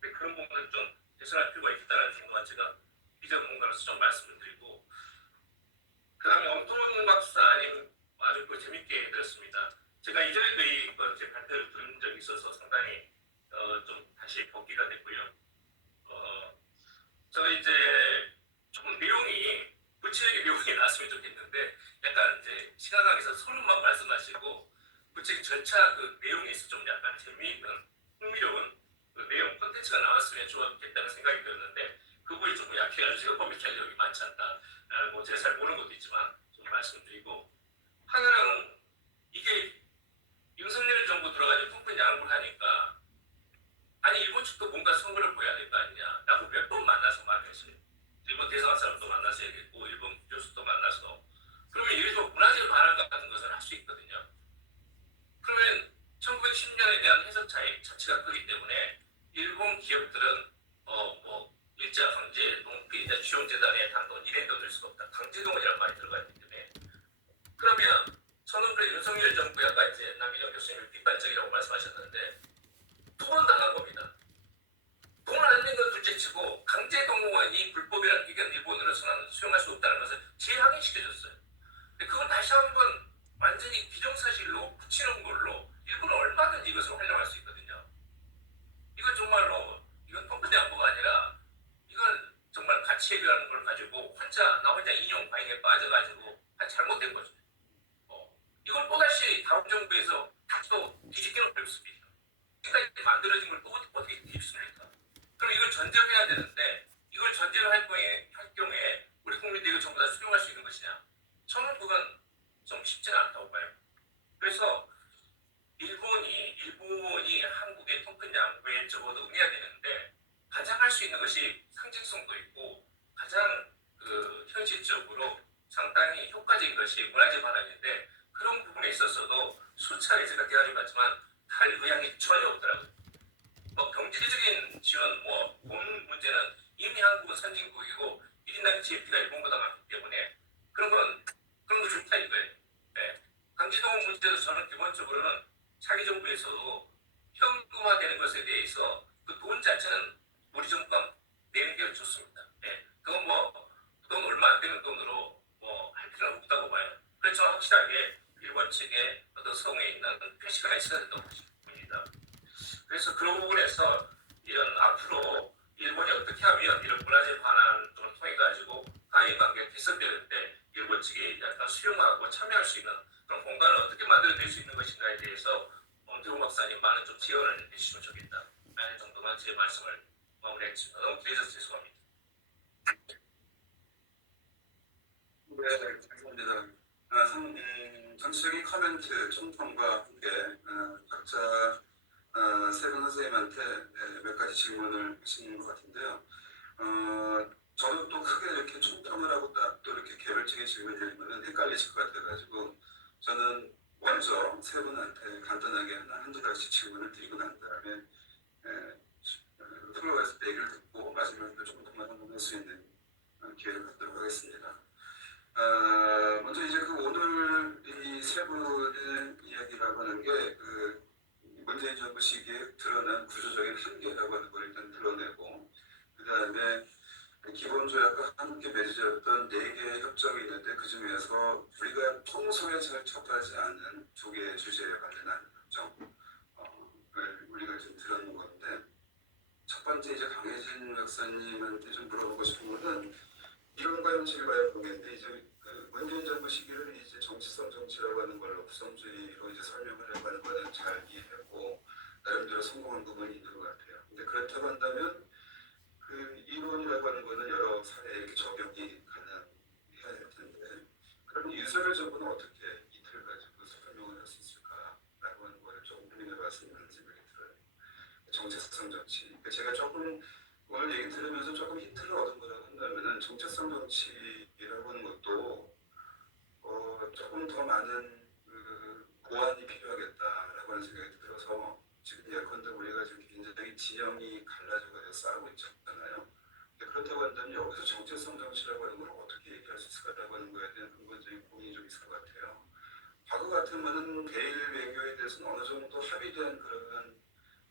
그런 부분을 좀 개선할 필요가 있다는 생각을 제가 비전문가로서 좀 말씀을 드리고, 그 다음에 엄토론 박사님 아주 재밌게 들었습니다. 제가 이전에도 이 발표를 들은 적이 있어서 상당히 좀 다시 복기가 됐고요. 저는 이제 조금 구체적인 내용이 나왔으면 좋겠는데, 약간 이제 시간 관계에서 서론만 말씀하시고 구체적인 절차 그 내용에 있어 좀 약간 재미있는 흥미로운 그 내용 콘텐츠가 나왔으면 좋았겠다는 생각이 들었는데, 그분이 조금 약해가지고 제가 커뮤니케이션 여기 많지 않다라고 제가 잘 모르는 것도 있지만 좀 말씀드리고, 하나는 이게 윤석열 정부 들어가지고 풍분 양보를 하니까 아니 일본 측도 뭔가 선거를 보여야 될 거 아니냐 라고 몇 번 만나서 말했어요. 일본 대사관 사람도 만나서 얘기했고 일본 교수도 만나서, 그러면 예를 들어 문화재 반환 같은 것을 할 수 있거든요. 10년에 대한 해석 차이 자체가 크기 때문에 일본 기업들은 일자 강제 농비자 지원재단에 단돈 1엔도 들 수가 없다. 강제동원이라는 말이 들어가 있기 때문에 그러면 저는 그 윤석열 정부가 아까 이제 남기정 교수님이 비판적이라고 말씀하셨는데 토론당한 겁니다. 돈 안 내는 건 둘째치고 강제동원이 불법이라는 게 일본으로서는 수용할 수 없다는 것을 재확인시켜줬어요. 근데 그건 다시 한번 완전히 기정사실로 붙이는 걸로 일본은 얼마든지 이것을 활용할 수 있거든요. 이건 정말로 이건 펌프대 안보가 아니라 이건 정말 가치 해결하는 걸 가지고 나 혼자 인용 과잉에 빠져가지고 잘못된 거죠. 이걸 또다시 다음 정부에서 또 뒤집게 놓을 수도 있어요. 지금까지 만들어진 걸 또 어떻게 뒤집습니까? 그럼 이걸 전제로 해야 되는데 이걸 전제로 할 경우에 우리 국민들이 이걸 전부 다 수용할 수 있는 것이냐? 저는 그건 좀 쉽지는 않다고 봐요. 그래서 일본이 한국의 통큰 양국에 적어도 응해야 되는데 가장 할 수 있는 것이 상징성도 있고 가장 현실적으로 상당히 효과적인 것이 문화재 반환인데 그런 부분에 있어서도 수차례 제가 대화해봤지만 할 의향이 전혀 없더라고요. 경제적인 지원, 돈 문제는 이미 한국은 선진국이고 1인당 GDP가 일본보다 많기 때문에 그런 거 좋다 이거예요. 네. 강제동원 문제도 저는 기본적으로는 차기 정부에서도 현금화되는 것에 대해서 그 돈 자체는 우리 정부가 내는 게 좋습니다. 네. 그건 돈 얼마 안 되는 돈으로 할 필요는 없다고 봐요. 그래서 저는 확실하게 일본 측에 어떤 성에 있는 표시가 있어야 된다고 봅니다. 그래서 그런 부분에서 이런 앞으로 일본이 어떻게 하면 이런 문화재 반환을 통해 가지고 한일 관계가 개선되는데 일본 측이 약간 수용하고 참여할 수 있는 그런 공간을 어떻게 만들어낼 수 있는 것인가에 대해서 엄태웅 박사님 많은 좀 지원을 해주시면 좋겠다. 라는 정도만 제 말씀을 마무리하겠습니다. 너무 길어져서 죄송합니다. 네, 감사합니다. 전체적인 커멘트 총평과 함께 각자 세 분 선생님한테 몇 가지 질문을 하시는 것 같은데요. 저는 또 크게 이렇게 총평을 하고 또 이렇게 개별적인 질문을 드리면 헷갈리실 것 같아가지고 저는 먼저 세 분한테 간단하게 한두 가지 질문을 드리고 난 다음에 플로어에서 얘기를 듣고 마지막으로 좀 더 말할 수 있는 기회를 갖도록 하겠습니다. 먼저 이제 오늘 이 세 분의 이야기라고 하는 게 문재인 정부 시기에 드러난 구조적인 한계라고 하는 걸 일단 드러내고 그 다음에 기본조약과 함께 맺어졌던 4개의 협정이 있는데 그 중에서 우리가 평소에 잘 접하지 않는 2개의 주제에 관련한 협정을 우리가 좀 들어놓은 건데 첫 번째 이제 강혜진 박사님한테 좀 물어보고 싶은 거는 이런 관심을 보겠는데 이제 문재인 정부 시기를 이제 정치성 정치라고 하는 걸로 구성주의로 이제 설명을 하려고 하는 거는 잘 이해했고 나름대로 성공한 부분이 있는 것 같아요. 근데 그렇다고 한다면 이론이라고 하는 거는 여러 사례에 이렇게 적용이 가능해야 할 텐데 그러면 윤석열 정부는 어떻게 이 틀을 가지고 설명을 할 수 있을까라고 하는 거를 조금 고민해 봤으면 생각이 들어요. 정체성 정치. 제가 조금 오늘 얘기 들으면서 조금 힌트를 얻은 거라고 한다면은 정체성 정치라고 하는 것도 조금 더 많은 보완이 필요하겠다라고 하는 생각이 들어서 지금 예컨대 우리가 지금 굉장히 진영이 갈라져서 싸우고 있잖아요. 그렇다고 한다면 여기서 정체성 정치라고 하는 걸 어떻게 얘기할 수 있을까라고 하는 거에 대한 근본적인 고민이 좀 있을 것 같아요. 과거 같으면은 대일 외교에 대해서는 어느 정도 합의된 그런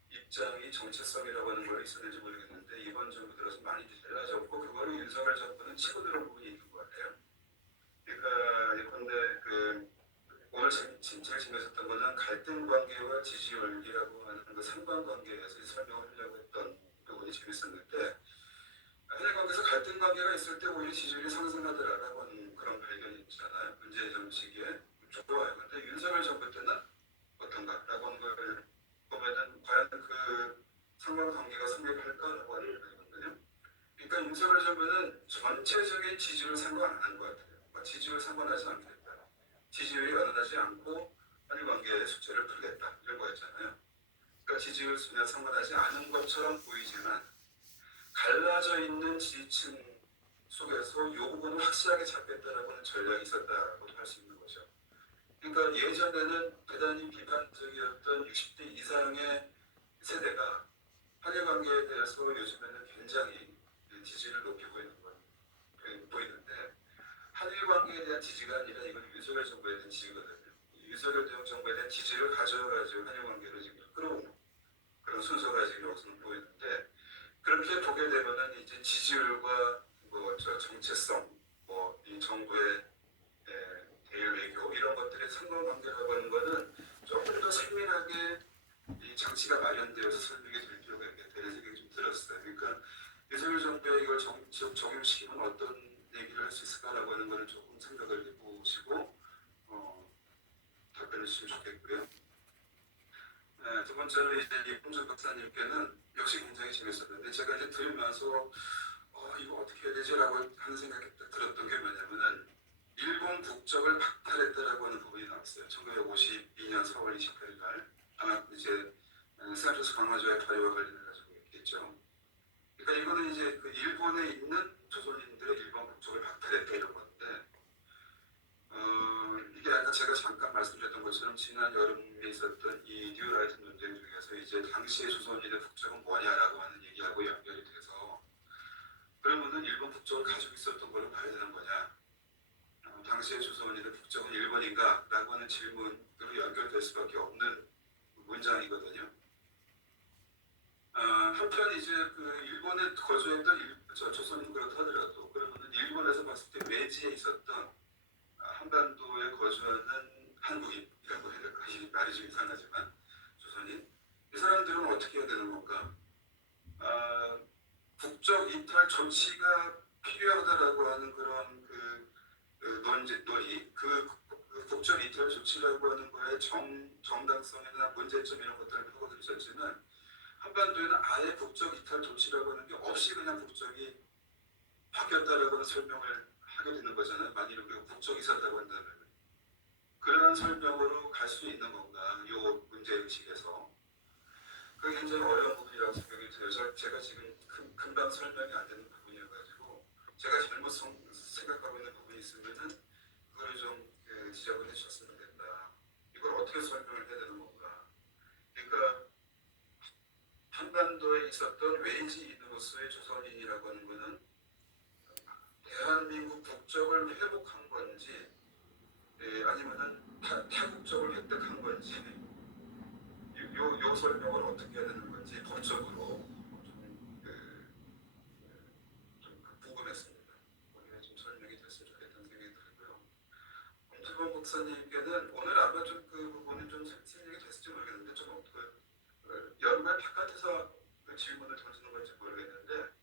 입장이 정체성이라고 하는 걸 있었는지 모르겠는데 이번 정부 들어서 많이 달라졌고 그거를 윤석열 정부는 치고 들어온 부분이 있는 것 같아요. 그러니까 예컨대 오늘 제일 재밌었던 거는 갈등 관계와 지지율이라고 하는 그 상관관계에서 설명을 하려고 했던 부분이 재밌었는데 한일 관계에서 갈등 관계가 있을 때 오히려 지지율이 상승하더라라고 하는 그런 발견이 있잖아요. 문재인 정부 시기에 좋아요. 근데 윤석열 정부 때는 어떤가라고 하는 걸 보면은 과연 상관관계가 성립할까라고 하는 거거든요. 그러니까 윤석열 정부는 전체적인 지지율 상관 안 한 것 같아요. 지지율 상관하지 않겠다. 지지율이 완화하지 않고 한일 관계의 숙제를 풀겠다 이런 거였잖아요. 그러니까 지지율 순위와 상관하지 않은 것처럼 보이지만 갈라져 있는 지지층 속에서 이 부분을 확실하게 잡겠다라고 하는 전략이 있었다고도 할 수 있는 거죠. 그러니까 예전에는 대단히 비판적이었던 60대 이상의 세대가 한일 관계에 대해서 요즘에는 굉장히 지지를 높이고 있는 건 보이는데, 한일 관계에 대한 지지가 아니라 이건 윤석열 정부에 대한 지지거든요. 윤석열 정부에 대한 지지를 가져가지고 한일 관계를 지금 끌어오는 그런 순서가 지금 여기서는 보이는데, 그렇게 보게 되면은 이제 지지율과 뭐 저 정체성, 뭐 이 정부의 대일 외교 이런 것들의 상관관계라고 하는 거는 조금 더 세밀하게 이 장치가 마련되어서 설명이 될 필요가 있겠다는 생각이 좀 들었어요. 그러니까 윤석열 정부에 이걸 적용시키면 어떤 얘기를 할 수 있을까라고 하는 거를 조금 생각을 해보시고 답변을 주시면 좋겠고요. 두 번째로 이제 이봉준 박사님께는 역시 굉장히 재밌었는데, 제가 이제 들으면서 이거 어떻게 해야 되지라고 하는 생각이 들었던 게 뭐냐면은, 일본 국적을 박탈했다라고 하는 부분이 나왔어요. 1952년 4월 28일 날 아마 이제 세안토스 강화조약 발의와 관련해가지고 있겠죠. 그러니까 이거는 이제 그 일본에 있는 조선인들의 일본 국적을 박탈했다 이런 건데, 이게 아까 제가 잠깐 말씀드렸던 것처럼 지난 여름에 있었던 이 뉴라이트 논쟁 중에서 이제 당시의 조선인의 국적은 뭐냐라고 하는 얘기하고 연결이 돼서, 그러면은 일본 국적을 가지고 있었던 걸로 봐야 되는 거냐, 당시의 조선인의 국적은 일본인가? 라고 하는 질문으로 연결될 수밖에 없는 문장이거든요. 한편 이제 그 일본에 거주했던 조선인 그렇다 하더라도, 그러면은 일본에서 봤을 때 외지에 있었던 한반도에 거주하는 한국인이라고 해야 될까? 이 말이 좀 이상하지만 조선인, 이 사람들은 어떻게 해야 되는 건가? 국적 이탈 조치가 필요하다라고 하는 그런 논의, 그 국적 이탈 조치라고 하는 거에 정당성이나 문제점 이런 것들을 파고들으셨지만, 한반도에는 아예 국적 이탈 조치라고 하는 게 없이 그냥 국적이 바뀌었다라고 하는 설명을 하게 되는 거잖아요. 만일 우리가 국적이 있었다고 한다면 그러한 설명으로 갈 수 있는 건가, 이 문제의식에서. 그게 굉장히 어려운 부분이라고 생각이 들어요. 제가 지금 금방 설명이 안 되는 부분이어가지고, 제가 잘못 생각하고 있는 부분이 있으면은 그걸 좀 지적을 해주셨으면 된다. 이걸 어떻게 설명을 해야 되는 건가. 그러니까 한반도에 있었던 외지인으로서의 조선인이라고 하는 거는 대한민국 국적을 회복한 건지, 아니면은 타국적을 획득한 건지, 요 설명을 어떻게 해야 되는 건지 법적으로 좀 궁금했습니다. 거기에 좀 설명이 됐으면 좋겠다는 생각이 들고요. 엄지범 목사님께는 오늘 아마 좀 그 부분이 좀 설명이 됐을지 모르겠는데, 좀 여름에 바깥에서 그 질문을 던지는 건지 모르겠는데,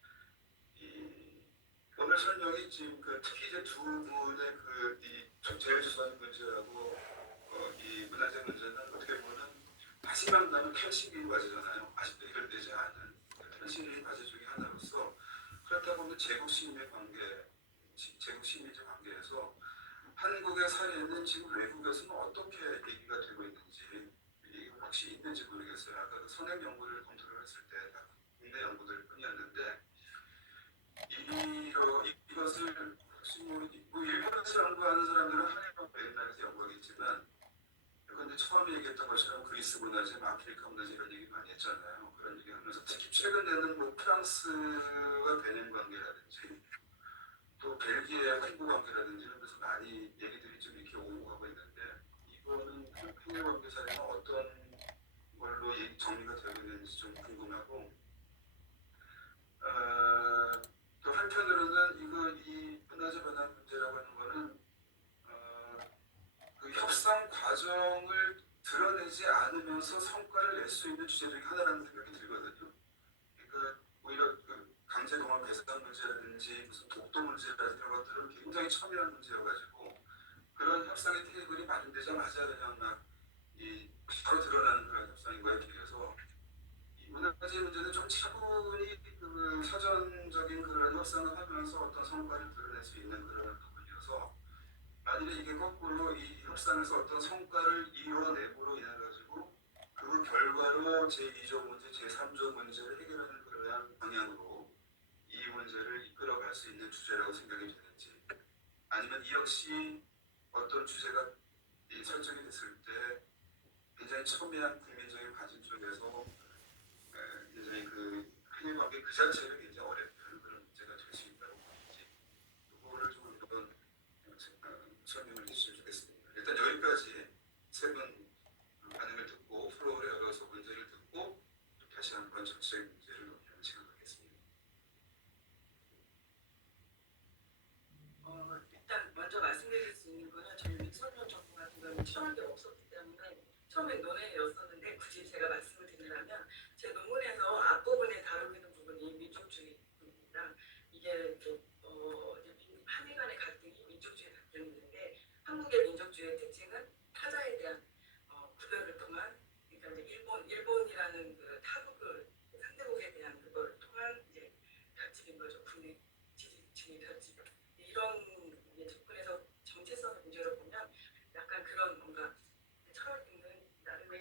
오늘 설명이 지금 특히 이제 두 분의 이 제일조선인 문제하고 이 문화재 문제는 어떻게 보면 마지막 남은 탈신일 과제잖아요. 아직도 해결되지 않은 탈신일 과제 중에 하나로서, 그렇다고 하면 제국 시민의 관계, 제국 시민의 관계에서 한국의 사례는 지금 외국에서는 어떻게 얘기가 되고 있는지 혹시 있는지 모르겠어요. 아까 그 선행 연구를 검토를 했을 때 다 국내 연구들 뿐이었는데, 이것을 혹시 뭐 일본에서 연구하는 사람들은 한일과 맥락에서 연구하겠지만, 그런데 처음에 얘기했던 것처럼 그리스 문화재, 아프리카 문화재 이런 얘기 많이 했잖아요. 그런 얘기 하면서 특히 최근에는 뭐 프랑스와 베닌 관계라든지 또 벨기에 한국 관계라든지 이런 데서 많이 얘기들이 좀 이렇게 오고 가고 있는데, 이거는 한일 관계 사례는 어떤 걸로 정리가 되고 있는지 좀 궁금하고, 또 한편으로는 이 문화재 변환 문제라고 하는 거는 그 협상 과정을 드러내지 않으면서 성과를 낼 수 있는 주제 중에 하나라는 생각이 들거든요. 그러니까 오히려 그 강제동원 배상 문제라든지 무슨 독도 문제라든지 이런 것들은 굉장히 첨예한 문제여가지고, 그런 협상의 테이블이 마련되자마자 그냥 막 바로 드러나는 그런 협상인 거에 비해서, 이 문화재 문제는 좀 차분히 그 사전적인 그런 협상을 하면서 어떤 성과를 드러낼 수 있는 그런 부분이어서, 만일에 이게 거꾸로 이 협상에서 어떤 성과를 이뤄내므로 인해 가지고 그 결과로 제2조 문제, 제3조 문제를 해결하는 그러한 방향으로 이 문제를 이끌어갈 수 있는 주제라고 생각이 되는지, 아니면 이 역시 어떤 주제가 이 설정이 됐을 때 굉장히 첨예한 국민적인 관심 속에서 굉장히 그 한일관계 그 자체가 굉장히 어렵다는 그런 문제가 될 수 있다고 보는지 그거를 좀 한번 설명을 해주시면 좋겠습니다. 일단 여기까지 세 분 반응을 듣고 플로어를 열어서 문제를 듣고 다시 한번 전체의 문제를 논의하는 시간 갖겠습니다. 일단 먼저 말씀드릴 수 있는 거는 저희 윤석열 정부 같은 경우는 필요한 게 없었기 때문에 처음엔 논의였었는데 굳이 제가 말씀을 드리려면 제 논문에서 앞부분에 다루고 있는 부분이 민족주의입니다. 이게 이제 한일 간의 갈등이 민족주의 갈등인데 한국의 민족주의의 특징은 타자에 대한 구별을 통한 그러니까 이제 일본이라는 그 타국을 상대국에 대한 그걸 통한 이제 결집인 거죠. 국내 지지 결집. 이런 이제 접근에서 정체성의 문제를 보면 약간 그런 뭔가 철학있는 나름의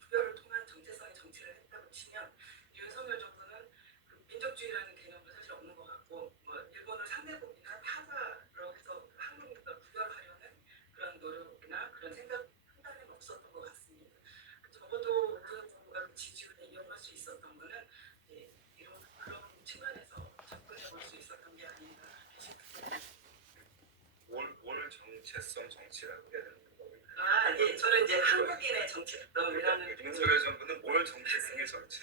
구별을 통한 정체성의 정치를 했다고 치면 윤석열 정부는 그 민족주의라는 개념도 사실 없는 것 같고 뭐 일본을 상대국이나 타자로 해서 한국과 구별하려는 그런 노력이나 그런 생각 판단은 없었던 것 같습니다. 적어도 그 정부가 지지율에 이어갈 수 있었던 거는 이제 이런 그런 측면에서 접근해 볼 수 있었던 게 아닌가 싶습니다. 뭘 정체성 정치라고 해야 되는 거예요? 예, 저는 이제 한국인의 정체성이라는 윤석열 정부는 뭘 정체성의 정치,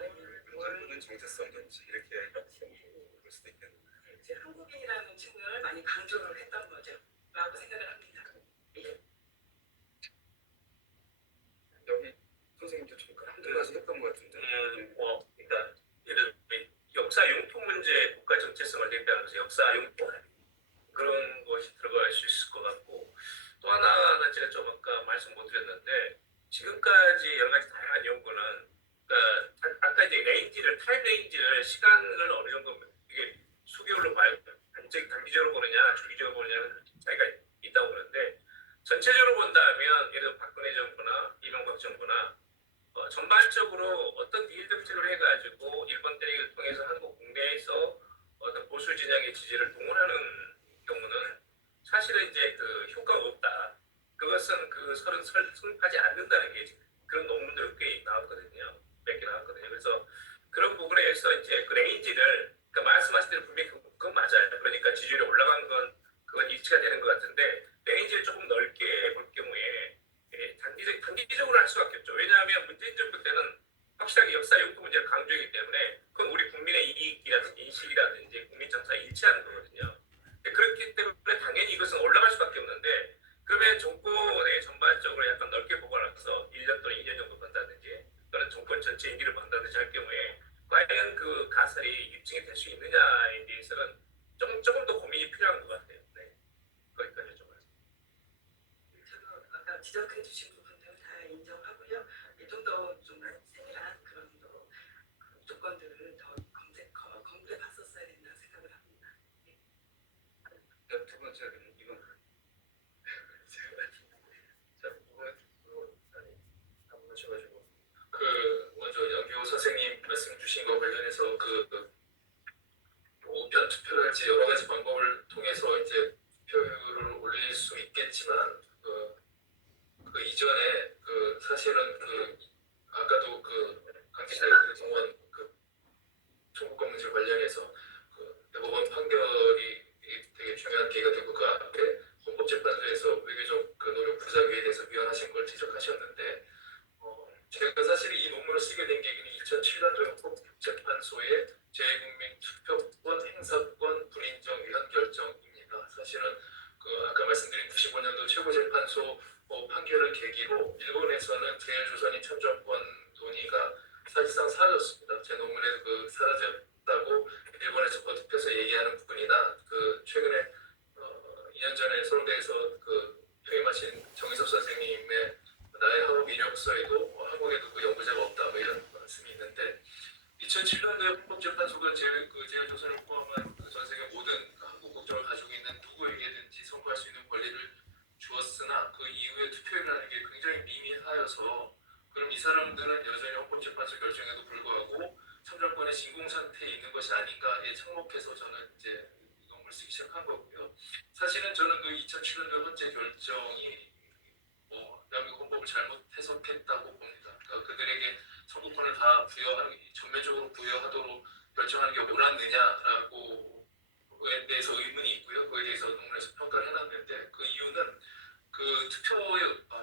네, 정부는 정체성 정치 이렇게 볼 수도 있겠네요. 이제 한국인이라는 측면을 많이 강조를 했던 거죠.라고 생각을 합니다. 예. 여기 선생님도 좀 한두 가지 했던 것 같은데. 그러니까 예를 들어 역사 융통 문제 국가 정체성을 대표하면서 역사 융통 그런 것이 들어갈 수 있을 것 같고 또 하나는 제가 좀 아까 말씀 못 드렸는데 지금까지 여러 가지 다양한 연구는 그러니까 아까 이제 타임 레인지를 시간을 어느 정도 이게 수개월로 봐야 단기적으로 보느냐 주기적으로 보느냐는 차이가 있다고 보는데 전체적으로 본다면 예를 들어 박근혜 정부나 이명박 정부나 전반적으로 어떤 딜 정책을 해가지고 일본 때리기를 통해서 한국 국내에서 어떤 보수 진영의 지지를 동원하는 경우는 사실은 이제 그 효과가 없다. 그것은 그 설은 성립하지 않는다는 게 그런 논문들 꽤 나왔거든요. 몇 개 나왔거든요. 그래서 그런 부분에서 이제 그 레인지를 그러니까 말씀하신 대로 분명히 그건 맞아요. 그러니까 지지율이 올라간 건 그건 일치가 되는 것 같은데 레인지를 조금 넓게 볼 경우에 단기적으로 할 수밖에 없죠. 왜냐하면 문재인 정부 때는 확실하게 역사 용도 문제를 강조했기 때문에 그건 우리 국민의 이익이라든지 인식이라든지 국민 정서에 일치하는 거거든요. 그렇기 때문에 당연히 이것은 올라갈 수밖에 없는데 그러면 정권의 전반적으로 약간 넓게 보관해서 1년 또는 2년 정도 본다든지 또는 정권 전체 임기를 본다든지 할 경우에 과연 그 가설이 입증이 될 수 있느냐에 대해서는 조금 더 고민이 필요한 것 같아요. 네, 거기까지 좀 말씀. 저도 아까 지적해 주신 부분들 다 인정하고요. 좀 더 좀 세밀한 그런 또 조건들을 더 검토해 봤었어야 된다 생각을 합니다. 두 번째는 이건 자, 한번 하셔가지고 먼저 연교 선생님 말씀 주신 거 관련해서 우편 투표랄지 여러 가지 방법을 통해서 이제 투표율을 올릴 수 있겠지만 그 이전에 사실은 아까도 강기사의 동원 청구권 문제 관련해서 대법원 판결이 되게 중요한 계기가 되고 그 앞에 헌법재판소에서 외교적 노력 부작위에 대해서 위헌하신 걸 지적하셨는데 제가 사실 이 논문을 쓰게 된 계기는 2007년도에 헌법재판소의 재국민 투표권 행사권 불인정 위헌 결정입니다. 사실은 아까 말씀드린 95년도 최고재판소 판결을 계기로 일본에서는 제일조선인 참정권 논의가 사실상 사라졌습니다. 제 논문에 사라졌다고 일본에서 거듭해서 얘기하는 부분이나 최근에 2년 전에 서울대에서 퇴임하신 정의섭 선생님의 나의 학업 이력서에도 한국에도 연구자가 없다 이런 말씀이 있는데 2007년도에 헌법재판소가 제일조선을 포함한 전 세계 모든 한국 국적을 가지고 있는 누구에게든지 선고할 수 있는 권리를 주었으나 그 이후에 투표율이라는 게 굉장히 미미하여서 그럼 이 사람들은 여전히 헌법재판소 결정에도 불구하고 참정권의 진공 상태에 있는 것이 아닌가에 착목해서 저는 이제 몸을 쓰기 시작한 거고요. 사실은 저는 그 2007년도 헌재 결정이 대한민국 헌법을 잘못 해석했다고 봅니다. 그러니까 그들에게 선거권을 다 부여하는, 전면적으로 부여하도록 결정하는 게 옳았느냐라고 에 대해서 의문이 있고요. 그에 대해서 논문에서 평가를 해놨는데 그 이유는 그 투표에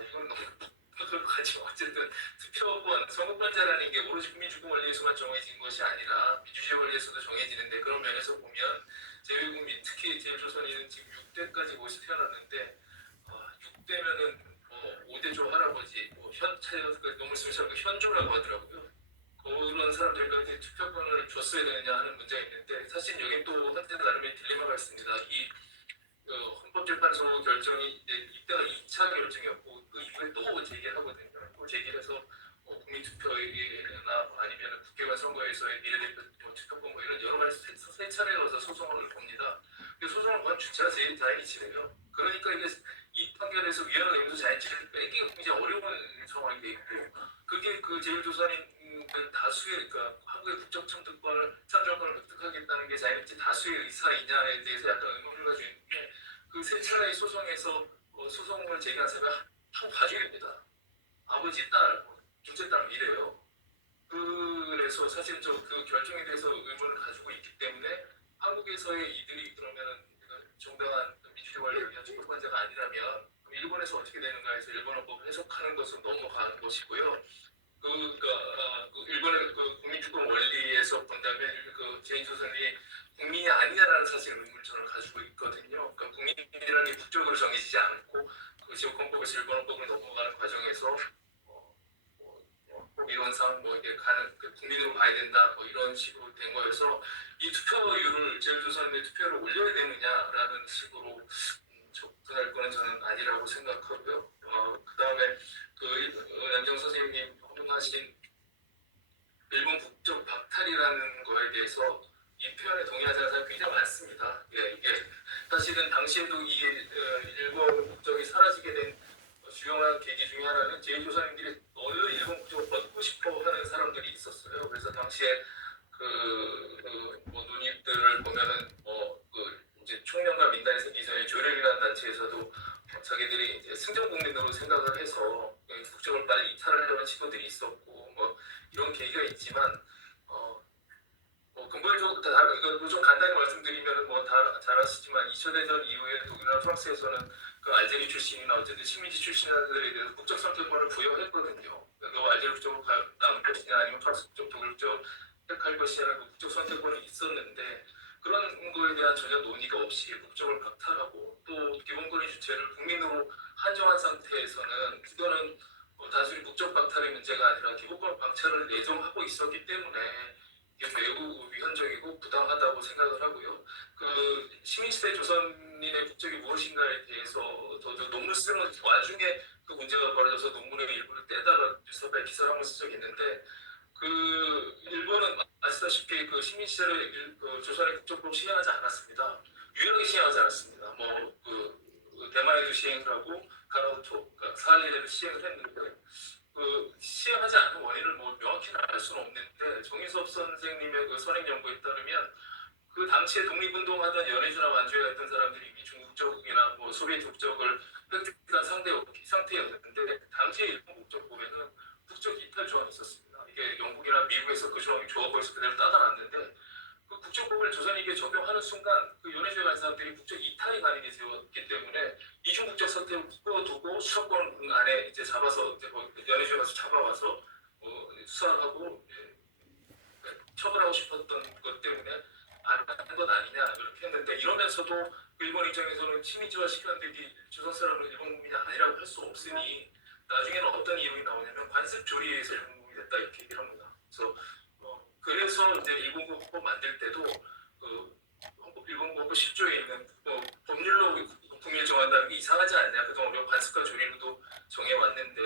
이건 너무 가지고 어쨌든 투표권, 선거권자라는 게 오로지 국민주권 원리에서만 정해진 것이 아니라 민주주의 원리에서도 정해지는데 그런 면에서 보면 제외국민, 특히 제일조선인은 지금 6대까지 모시 태어났는데 6대면은 5대조 할아버지, 너무 쓰면 현조라고 하더라고요. 그런 사람들까지 투표권을 줬어야 되느냐 하는 문제가 있는데 사실 여기 또 헌재 나름의 딜레마가 있습니다. 이 헌법재판소 결정이 이때가 2차 결정이었고 그 이후에 또 제기를 하거든요. 또 제기를 해서 국민투표나 아니면 국회의원 선거에서의 비례대표 투표권 이런 여러 가지 세 차례로서 소송을 겁니다. 소송을 건 주체가 제일 자연이치래요. 그러니까 이게 이 판결에서 위헌 의무도 자연치를 빼기가 굉장히 어려운 상황이 돼 있고 그게 그 제일조선인들 다수의 그러니까 한국의 국적 참정권을 획득하겠다는 게 자연인지 다수의 의사이냐에 대해서 약간 의문을 가지고 있는데 그 세 차례의 소송에서 소송을 제기한 사람이 한 가족입니다. 아버지, 딸, 둘째 딸 이래요. 그래서 사실 그 결정에 대해서 의문을 가지고 있기 때문에 한국에서의 이들이 그러면은 정당한 민주주의 원리에 의한 주권자가 아니라면 일본에서 어떻게 되는가 해서 일본 헌법을 해석하는 것은 넘어가는 것이고요. 일본의 국민주권 원리에서 본다면 제인조선이 국민이 아니냐라는 사실 의문을 저는 가지고 있거든요. 그러니까 국민이라는 게 국적으로 정해지지 않고 지역헌법에서 일본 헌법으로 넘어가는 과정에서 이론상 이게 가는 국민으로 봐야 된다 이런 식으로 된 거여서 이 투표율을 제일조선의 투표를 올려야 되느냐라는 식으로 접근할 거는 저는 아니라고 생각하고요. 그 다음에 양정 선생님이 언급하신 일본 국적 박탈이라는 거에 대해서 이 표현에 동의하지 않는 사람이 굉장히 많습니다. 이게 사실은 당시에도 이게 일본 국적이 사라지게 된 주요한 계기 중에 하나는 제일조선인들이 얼른 일본 국적을 얻고 싶어 하는 사람들이 있었어요. 그래서 당시에 논의들을 보면은 이제 총련과 민단이 생기기 전에 조련이라는 단체에서도 자기들이 이제 승전국민으로 생각을 해서 국적을 빨리 이탈하려는 시도들이 있었고 이런 계기가 있지만 근본적으로 이거 좀 간단히 말씀드리면 다 잘 아시지만 2차 대전 이후에 독일이나 프랑스에서는 그 알제리 출신이나 어쨌든 식민지 출신들에 대해서 국적 선택권을 부여했거든요. 너 알제리 국적으로 남을 것이냐 아니면 프랑스 국적, 독일 국적 택할 것이냐는 그 국적 선택권이 있었는데 그런 거에 대한 전혀 논의가 없이 국적을 박탈하고 또 기본권의 주체를 국민으로 한정한 상태에서는 이거는 단순히 국적 박탈의 문제가 아니라 기본권 박탈을 내정하고 있었기 때문에 이게 매우 위헌적이고 부당하다고 생각을 하고요. 그 시민시대 조선인의 국적이 무엇인가에 대해서 저도 논문 쓰는 와중에 그 문제가 벌어져서 논문의 일부를 떼다가 뉴스페이퍼에 기사를 한번 쓴 적이 있는데 일본은 아시다시피 그 시민시대를 조선의 국적으로 시행하지 않았습니다. 유일하게 시행하지 않았습니다. 대만에도 시행을 하고 가나우토, 그러니까 사할리에도 시행을 했는데 시행하지 않은 원인을 명확히는 알 수는 없는데 정인섭 선생님의 그 선행 연구에 따르면 그 당시에 독립운동하던 연해주나 완주에 갔던 사람들이 이미 중국 국적이나 소비에트 국적을 획득한 상태였는데 당시에 일본 국적법에는 국적 이탈 조항이 있었습니다. 이게 영국이나 미국에서 그 조항이 조합법에서 그대로 따다놨는데 그 국적법을 조선에게 적용하는 순간 그 연해주에 간 사람들이 국적 이탈이 가능해 되었기 때문에 이중 국적 상태를 묶어두고 수사권 안에 이제 잡아서 연해주에 가서 잡아와서 수사하고 처벌하고 싶었던 것 때문에 안 한 것 아니냐 이렇게 했는데 이러면서도 일본 입장에서는 식민지화 시켰는데 조선 사람은 일본 국민이 아니라고 할 수 없으니 나중에는 어떤 이유가 나오냐면 관습 조리에서 일본 국민이 됐다 이렇게 얘기를 합니다. 그래서 이제 일본국 헌법 만들 때도 일본국 헌법 10조에 있는 법률로 국민을 정한다는 게 이상하지 않냐. 그동안 우리가 관습과 조리로도 정해왔는데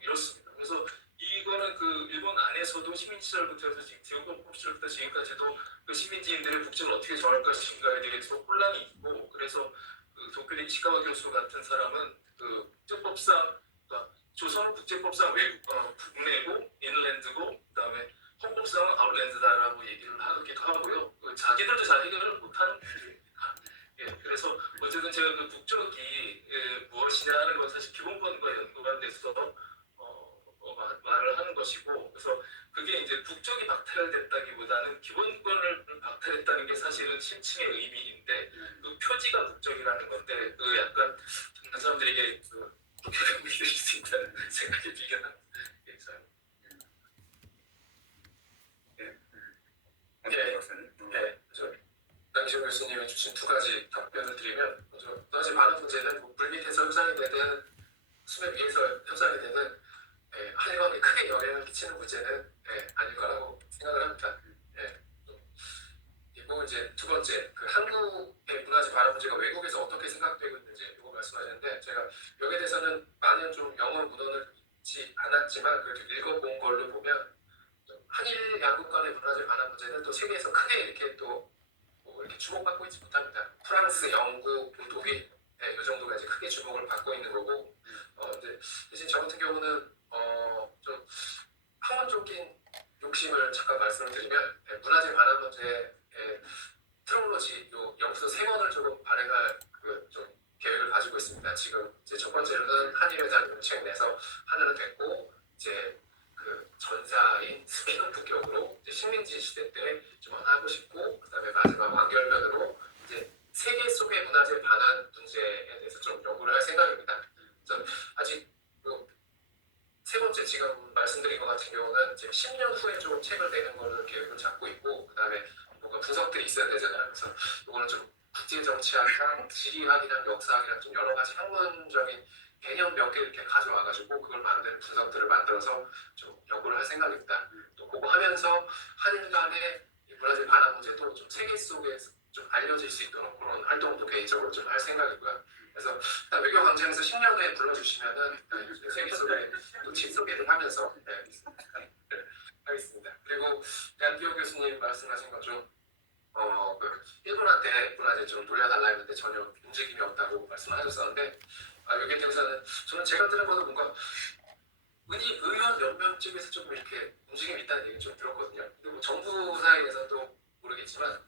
이렇습니다. 그래서 이거는 일본 안에서도 시민지 시절부터 해서 제국헌법 시절부터 지금까지도 그 시민지인들의 국적을 어떻게 정할 것인가에 대해서 혼란이 있고 그래서 도쿄리 치카와 교수 같은 사람은 국제법상 조선은 국제법상 국내고 인랜드고 그다음에 헌법상은 아웃랜드다라고 얘기를 하기도 하고요. 자기들도 잘 해결을 못하는 문제입니다. 예, 그래서 어쨌든 제가 그 국적이 무엇이냐 하는 건 사실 기본권과 연관돼서 말을 하는 것이고, 그래서 그게 이제 국적이 박탈됐다기보다는 기본권을 박탈했다는 게 사실은 심층의 의미인데, 그 표지가 국적이라는 건데, 그 약간 다른 사람들에게 그 불쾌감이 있을 수 있다는 생각이 들긴 합니다. 예, 참. 안녕하세요, 박사님. 네, 강시호 교수님이 주신 두 가지 답변을 드리면, 먼저 두 가지 많은 문제는 뭐 물 밑에서 협상이 되든 수면 위에서 협상이 되든 한일관에 크게 영향을 끼치는 문제는 아닐 거라고 생각을 합니다. 그리고 이제 두 번째, 그 한국의 문화재 발화 문제가 외국에서 어떻게 생각되고 있는지 이거 말씀하셨는데, 제가 여기에 대해서는 많은 좀 영어 문헌을 읽지 않았지만 그래도 읽어본 걸로 보면 한일 양국 간의 문화재 발화 문제는 또 세계에서 크게 이렇게 또뭐 이렇게 주목받고 있지 못합니다. 프랑스, 영국, 독일 이 정도가 이제 크게 주목을 받고 있는 거고, 이제 대신 저 같은 경우는 좀 학문적인 욕심을 잠깐 말씀을 드리면 문화재 관한 문제의 트롤로지 요 영수 3권을 조금 발행할 좀 계획을 가지고 있습니다. 지금 이제 첫 번째로는 한일에 대한 명책 내서 하나는 됐고, 이제 그 전사인 스피노프 격으로 식민지 시대 때 좀 하나 하고 싶고, 그다음에 마지막 완결편으로 이제 세계 속의 문화재 반환 문제에 대해서 좀 연구를 할 생각입니다. 그래서 아직 세 번째 지금 말씀드린 것 같은 경우는 지금 10년 후에 좀 책을 내는 걸로 계획을 잡고 있고, 그다음에 뭔가 분석들이 있어야 되잖아요. 그래서 이거는 좀 국제정치학이랑 지리학이랑 역사학이랑 좀 여러 가지 학문적인 개념 몇 개 이렇게 가져와가지고 그걸 만드는 분석들을 만들어서 좀 연구를 할 생각입니다. 또 그거 하면서 한일 간의 문화재 반환 문제도 좀 세계 속에 좀 알려질 수 있도록 그런 활동도 개인적으로 좀 할 생각이고요. 그래서 외교 광장에서 10년 후에 불러주시면은 세계 속에 또 직소개를 하면서 하겠습니다. 그리고 양기호 교수님 말씀하신 것좀 일본한테 문화재 좀 돌려달라 했는데 전혀 움직임이 없다고 말씀하셨었는데, 여기에 대해서는 저는 제가 들은 거는 뭔가 의원 연명 쪽에서 좀 이렇게 움직임이 있다는 얘기 좀 들었거든요. 그리고 정부 사이에서도 모르겠지만,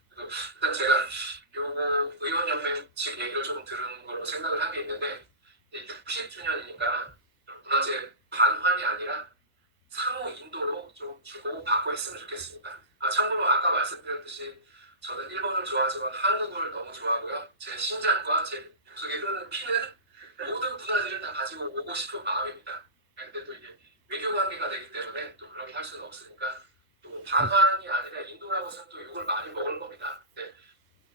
일단 제가 요거 의원 연맹 측 얘기를 좀 들은 걸로 생각을 한 게 있는데, 60주년이니까 문화재 반환이 아니라 상호 인도로 좀 주고 받고 했으면 좋겠습니다. 참고로 아까 말씀드렸듯이 저는 일본을 좋아하지만 한국을 너무 좋아하고요. 제 심장과 제 속에 흐르는 피는 모든 문화재를 다 가지고 오고 싶은 마음입니다. 근데 또 이게 외교 관계가 되기 때문에 또 그렇게 할 수는 없으니까, 또 반환이 아니라 인도라고 해서 또 욕을 많이 먹을 겁니다. 근데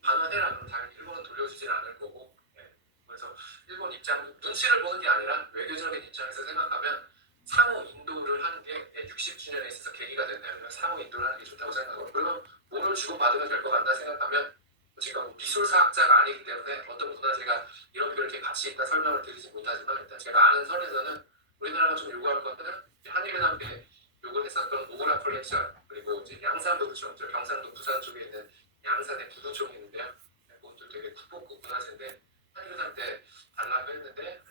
반환해라 그러면 당연히 일본은 돌려주진 않을 거고, 그래서 일본 입장 눈치를 보는 게 아니라 외교적인 입장에서 생각하면 상호 인도를 하는 게 60주년에 있어서 계기가 된다면 상호 인도를 하는 게 좋다고 생각하고, 물론 뭐를 주고받으면 될 것 같다 생각하면, 지금 미술사학자가 아니기 때문에 어떤 문화재가 이렇게 가치 있다 설명을 드리지 못하지만, 일단 제가 아는 선에서는 우리나라가 좀 요구할 것들은 한일회담 때 요구를 했었던 오그라 컬렉션, 그리고 이제 양산부두촌, 경상도 부산 쪽에 있는 양산의 부두촌이 있는데요. 그것도 되게 국보급 문화재인데 한일회담 때 달라고 했는데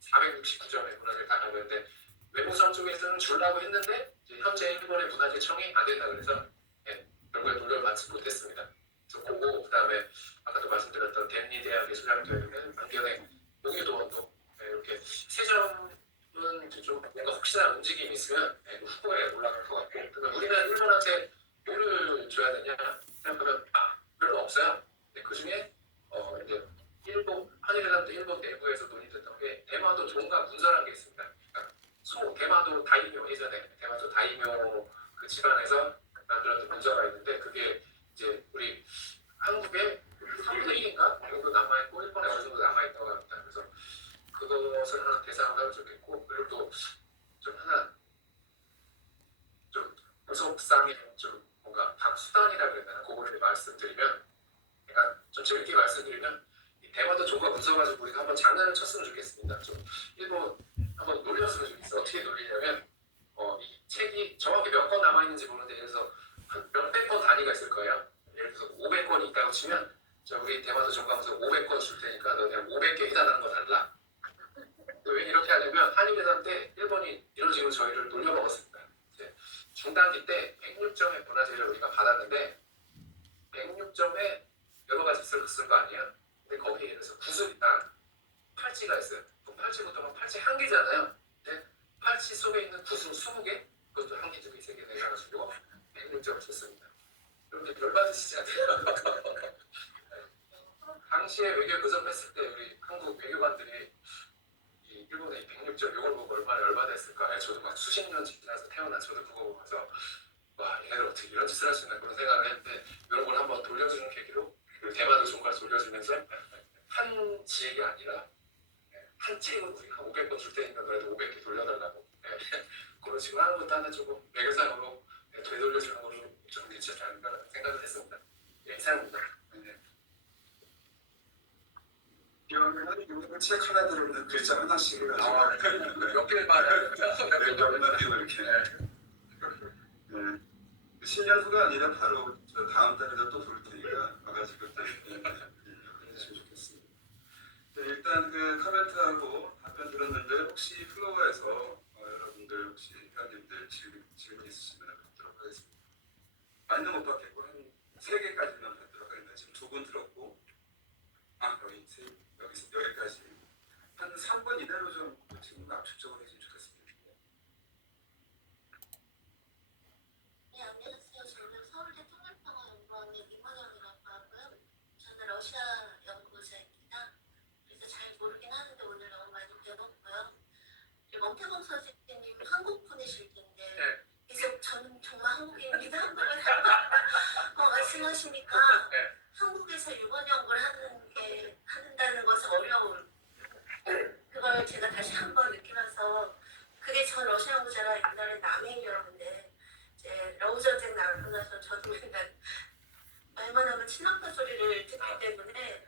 469점의 문화재를 달라고 했는데, 외무성 쪽에서는 주려고 했는데 현재 일본의 문화재청이 안 된다 그래서 결국에 돌려받지 못했습니다. 그래서 그거, 그다음에 아까도 말씀드렸던 덴리 대학의 소장되어 있는 안경의 용유도원도 이렇게 세 점은 좀 뭔가 혹시나 움직임이 있으면 후보에 올라갈 것 같고, 그러면 우리는 일본한테 뭐를 줘야 되냐 생각하면 별로 없어요. 근데 그 중에 이제 일본 한일회담 때 일본 내부에서 논의됐던 게 대마도 종가 문서라는 게 있습니다. 그러니까 대마도 다이묘, 예전에 대마도 다이묘 그 집안에서 만들었던 문서가 있는데, 그게 이제 우리 한국에 3분의 1인가 정도 남아있고 일본에 어느 정도 남아있다고 합니다. 그래서 그것을 하나 대상으로 하면 좋겠고, 그리고 또 좀 하나 좀 무속상의 좀 뭔가 수단이라 그래야 되나, 그거를 말씀드리면, 그러니까 좀 재밌게 말씀드리면, 이 대마도 종가 문서 가지고 우리가 한번 장난을 쳤으면 좋겠습니다. 좀 일본 한번 놀렸으면 좋겠어요. 어떻게 놀리냐면, 이 책이 정확히 몇 권 남아있는지 모르는데, 예를 들어서 한 몇백 권 단위가 있을 거예요. 예를 들어서 500권이 있다고 치면, 우리 대마도 종가문서 500권 줄 테니까 너네 500개 해달라는 거 달라. 왜 이렇게 하냐면, 한일회담 때 일본이 이런 식으로 저희를 놀려먹었습니다. 중단기 때 106점의 문화재를 우리가 받았는데 106점에 여러 가지 있었을 거 아니에요. 근데 구슬이랑 팔찌가 있어요. 그 팔찌부터 막 팔찌 한 개잖아요. 근데 팔찌 속에 있는 구슬 20개, 그것도 한 개, 두 개, 세 개 내가지고 100점을 줬습니다. 그런데 열받으시지 않아요? 당시에 외교 교섭했을 때 우리 한국 외교관들이 이 일본의 106점 이걸 보고 얼마나 열받았을까. 저도 막 수십 년 지나서 태어난 저도 그거 보면서 와, 얘네들 어떻게 이런 짓을 할 수 있나 그런 생각을 했는데 이런 걸 한번 돌려주는 계기로 그리고 대마도 종가를 돌려주면서 한 지역이 아니라 한 책은 우리 한 500번 줄 테니까 너희도 500개 돌려달라고 그런 식으로 하는 것도 하나 조금 외교상으로 되돌려주는 걸로 좀 괜찮지 않을까 생각을 했습니다. 예, 이상입니다. 책 하나 들으면 글자 하나씩 해가지고 몇 개를 말해요? 이렇게. 네. 10년 후가 아니라 바로 저 다음 달에도 또 부를 테니까 와가지고 또 해주시면 좋겠습니다. 네, 일단 그 커멘트하고 답변 들었는데 혹시 플로어에서 여러분들 혹시 회원님들 질문 있으시면 받도록 하겠습니다. 많이는 못 받겠고 한 3개까지만 받도록 하겠습니다. 지금 2분 들었고 여기서 여기까지 한 3분 이내로 좀 질문 압축적으로 해주시면 좋겠습니다. 네, 안녕하세요. 저는 서울대 통일평화연구원의 임원영이라고 하고요. 저는 러시아 연구자입니다. 그래서 잘 모르긴 하는데 오늘 너무 많이 배웠고요. 그리고 멍태범 선생님 한국 분이실 텐데 네. 계속 저는 정말 한국인입니다. 한국을 말씀하시니까 네. 한국에서 유권 연구를 한다는 것은 어려움. 그걸 제가 다시 한번 느끼면서 그게 전 러시아 연구자가 옛날에 남해인이었는데 이제 러우 전쟁 나고 나서 저도 맨날 말만 하면 친아빠 소리를 듣기 때문에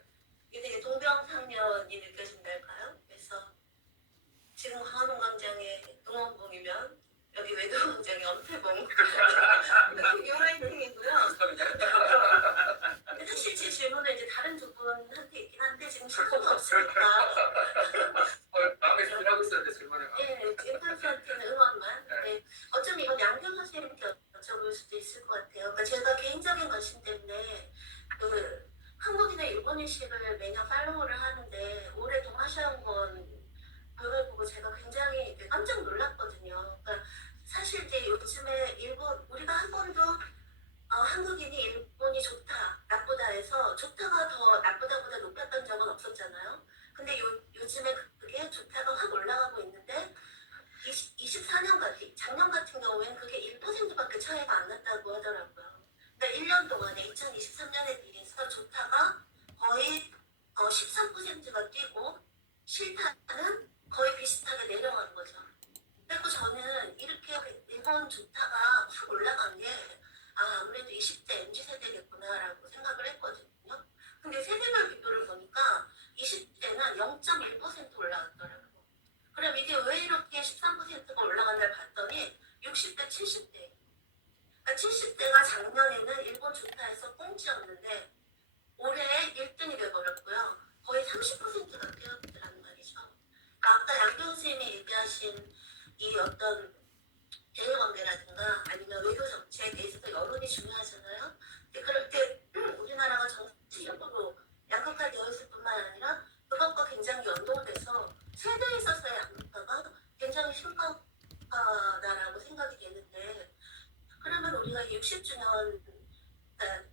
이게 되게 동병상련이 느껴진달까요? 그래서 지금 광화문 광장에 응원봉이면 여기 외교 광장에 엄태봉 요라이팅이고요. 사실 제 질문은 이제 다른 두 분한테 있긴 한데 지금 시간이 없으니까 마음에 준비하고 있었는데 질문에 예, 임선수한테는 응원만. 네. 어쩌면 이건 양경 선생님께 여쭤볼 수도 있을 것 같아요. 그러니까 제가 개인적인 관심 때문에 그 한국이나 일본인식을 매년 팔로우를 하는데 올해 동아시아연구원 그걸 보고 제가 굉장히 깜짝 놀랐거든요. 그러니까 사실 이제 요즘에 일본 우리가 한 번도 한국인이 일본이 좋다, 나쁘다 해서 좋다가 더 나쁘다보다 높았던 적은 없었잖아요. 근데 요즘에 그게 좋다가 확 올라가고 있는데 24년 작년 같은 경우에는 그게 1%밖에 차이가 안 났다고 하더라고요. 그러니까 1년 동안에 2023년에 비해서 좋다가 거의 13%가 뛰고 싫다는 거의 비슷하게 내려간 거죠. 그리고 저는 이렇게 일본 좋다가 확 올라간 게 아무래도 20대 MZ세대겠구나라고 생각을 했거든요. 근데 세대별 비교를 보니까 20대는 0.1% 올라갔더라고요. 그럼 이게 왜 이렇게 13%가 올라갔나 봤더니 60대, 70대. 그러니까 70대가 작년에는 일본 좋다 해서 꽁지였는데 올해 1등이 돼버렸고요. 거의 30%가 뛰었다는 말이죠. 그러니까 아까 양경 선생님이 얘기하신 이 어떤 대외관계라든가 아니면 외교 정책에 대해서도 여론이 중요하잖아요. 근데 그럴 때 우리나라가 정치적으로 양극화되어 있을 뿐만 아니라 그것과 굉장히 연동돼서 세대에 있어서의 양극화가 굉장히 심각하다라고 생각이 되는데 그러면 우리가 60주년,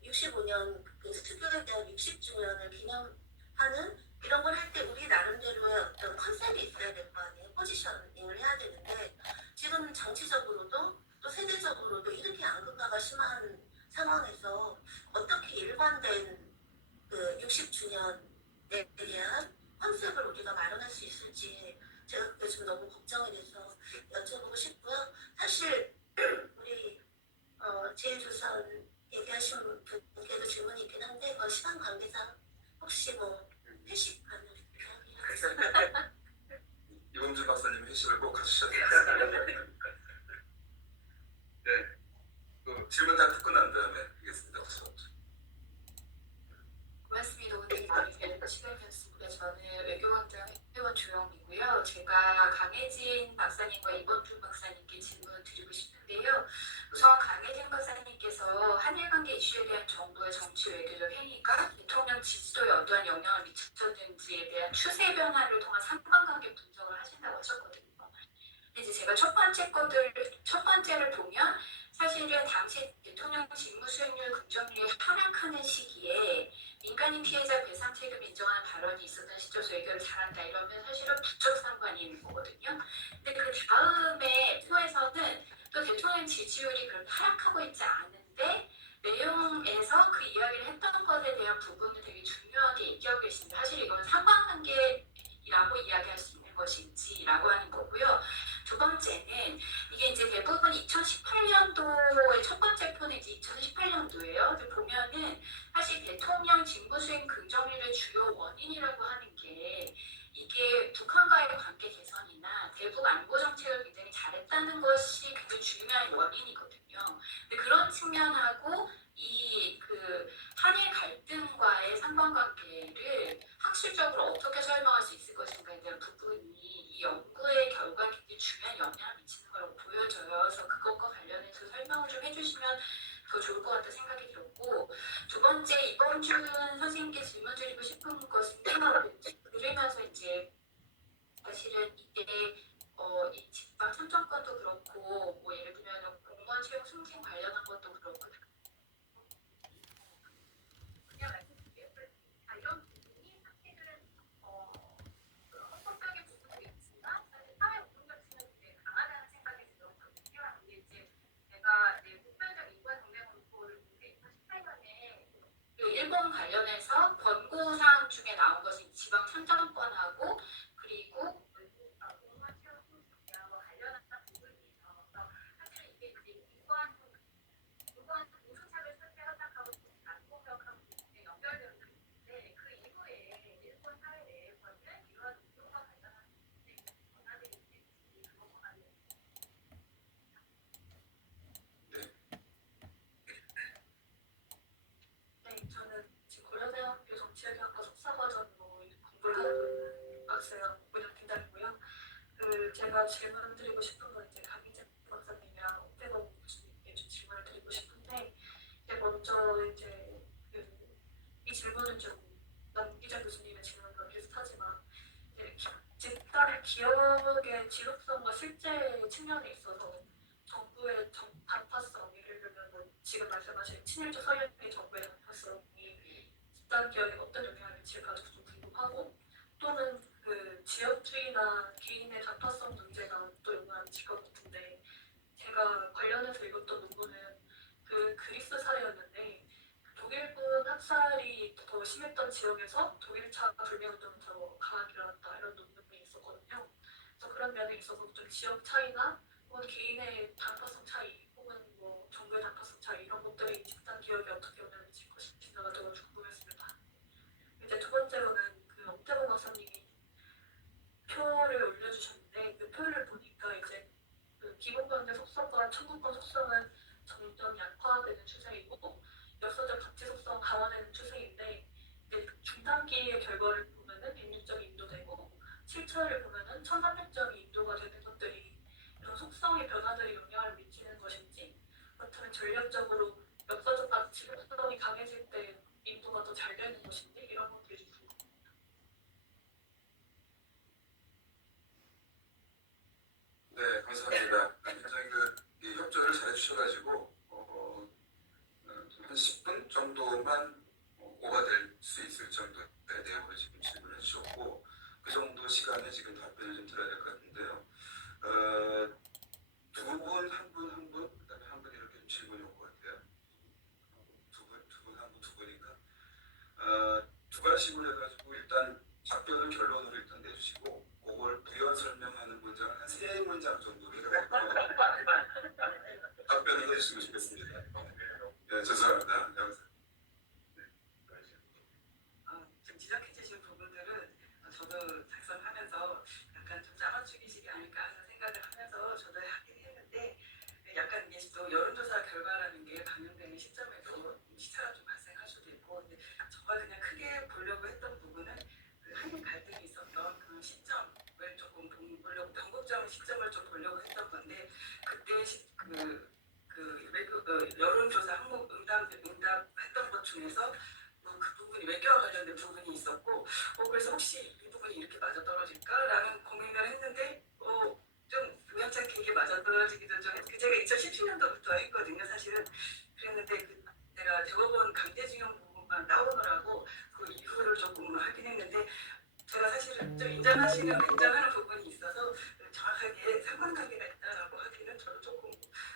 65년 그 수교에 대한 60주년을 기념하는 이런 걸 할 때 우리 나름대로의 어떤 컨셉이 있어야 될 거 아니에요. 포지셔닝을 해야 되는데 지금 정치적으로도 또 세대적으로도 이렇게 양극화가 심한 상황에서 어떻게 일관된 그 60주년에 대한 컨셉을 우리가 마련할 수 있을지 제가 그게 좀 너무 걱정이 돼서 여쭤보고 싶고요. 사실 우리 제일조선 얘기하신 분께도 질문이 있긴 한데 시간 관계상 혹시 뭐 회식 가능할까요? 이범준 박사님 회식을 꼭 가주셔야 되겠습니다. 네, 또 질문 다 듣고 난 다음에 하겠습니다. 고맙습니다. 오늘 첫 번째를 보면 사실은 당시 대통령 직무 수행률 긍정률이 하락하는 시기에 민간인 피해자 배상 책임 인정하는 발언이 있었던 시점에서 외교를 잘한다 이러면 사실은 부쩍 상관이 있는 거거든요. 근데 그 다음에 표에서는 또 대통령 지지율이 그렇게 하락하고 있지 않은데 내용에서 그 이야기를 했던 것에 대한 부분을 되게 중요하게 얘기하고 계십니다. 사실 이거는 상관관계라고 이야기할 수 있는 것인지라고 하는 거고요. 두 번째는 이게 이제 대부분 2018년도의 첫 번째 표는 이제 2018년도예요. 보면은 사실 대통령 직무 수행 긍정률의 주요 원인이라고 하는 게 이게 북한과의 관계 개선이나 대북 안보 정책을 굉장히 잘했다는 것이 굉장히 중요한 원인이거든요. 근데 그런 측면하고 이 그 한일 갈등과의 상관관계를 학술적으로 어떻게 설명할 수 있을 것인가에 대한 부분이 이 연구의 결과에 굉장히 중요한 영향을 미치는 거라고 보여져요. 그래서 그것과 관련해서 설명을 좀 해주시면 더 좋을 것 같다 생각이 들었고, 두 번째 이범준 선생님께 질문 드리고 싶은 것은 들으면서 이제 사실은 이게 이 직방 참정권도 그렇고 뭐 예를 들면 공무원 채용 승진 관련한 것도 그렇고 그냥 말씀드릴게요. 이런 부분이 사실은 헌법적인 부분도 있지만 사실 사회 운동 자체는 굉장히 강하다는 생각이 들었거든요. 근데 이제 제가 이제 보편적 인권 정책 공포를 본 게 2018년에 일본 관련해서 권고사항 중에 나온 것이 지방 참정권하고 그리고 공무원 채용 승진과 관련한 부분이에요. 그래서 사실 이게 이제 인권 인종차별 설계 협약하고 안보협약하고 연결되는 부분인데 그 이후에 일본 사회 내에서는 이러한 운동과 관련한 변화들이 있는지 그거 알려주세요. 네, 저는 지금 고려대학교 정치외교학과 석사과정으로 공부를 하고 있는 학생 문현팀장이고요. 제가 질문 드리고 싶은 건 이제 강희재 박사님이랑 옥대범 교수님께 좀 질문을 드리고 싶은데, 먼저 이제 이 질문은 좀 남기자 교수님의 질문과 비슷하지만 집단 기억의 지속성과 실제 측면에 있어서 정부의 단파성, 예를 들면 지금 말씀하신 친일적 서열의 정부의 단파성이 집단 기억에 어떤 영향을 미칠까도 좀 궁금하고, 또는 지역주의나 개인의 단파성 문제가 또 영향을 미칠 것 같은데, 제가 관련해서 읽었던 논문은 그리스 사례였는데 독일군 학살이 더 심했던 지역에서 독일차 불매운동이 더 강하게 일어났다 이런 논문이 있었거든요. 그래서 그런 면에 있어서 좀 지역 차이나 혹은 개인의 단파성 차이 혹은 뭐 정부의 단파성 차이 이런 것들이 집단 기억에 어떻게 영향을 미칠 것인지가 더 궁금했습니다. 이제 두 번째로는 옥태범 박사님이 표를 올려주셨는데 그 표를 보니까 이제 기본권자 속성과 청구권 속성은 점점 약화되는 추세이고 역사적 가치 속성 강화되는 추세인데, 이제 중단기의 결과를 보면은 106점이 인도되고 7차를 보면은 1300점이 인도가 되는 것들이 이런 속성의 변화들이 영향을 미치는 것인지, 그렇다면 전략적으로 역사적 가치 속성이 강해질 때 인도가 더 잘 되는 것인지 이런 것들이 좀 궁금합니다. 네, 감사합니다. 굉장히 이 협조를 잘 해주셔가지고 한 10분 정도만 오버될 수 있을 정도의 내용으로 지금 질문해 주셨고, 그 정도 시간에 지금 답변을 좀 드려야 될 것 같은데요. 두 분, 한 분, 그다음에 한 분 이렇게 좀 질문이 올 것 같아요. 두 분인가? 두 가지로 해가지고 일단 답변을 결론으로 일단 내주시고, 그걸 부연 설명하는 문장을 한 3문장 정도로 답변을 해주시고 싶겠습니다. 네, 죄송합니다. 지금 지적해 주신 부분들은 저도 작성하면서 약간 좀 짜맞추기식이 아닐까 하는 생각을 하면서 저도 하긴 했는데, 약간 이게 또 여론조사 결과라는 게 반영되는 시점에도 시차가 좀 발생할 수도 있고, 근데 저가 그냥 크게 보려고 했던 부분은 한일 갈등이 있었던 그 시점을 조금 보려고, 변곡점 시점을 좀 보려고 했던 건데, 그때 여론조사 항목 응답했던 것 중에서 그 부분이 외교와 관련된 부분이 있었고, 그래서 혹시 이 부분이 이렇게 맞아떨어질까라는 고민을 했는데 좀 우연찮게 이게 맞아 떨어지기도 좀 했고 제가 2017년도부터 했거든요 사실은. 그랬는데 제가 대법원 강제징용 부분만 따오느라고 그 이후를 조금 하긴 했는데 제가 사실은 좀 인정하는 부분이 있어서 정확하게 상관관계가 있다라고 하기는 저도 조금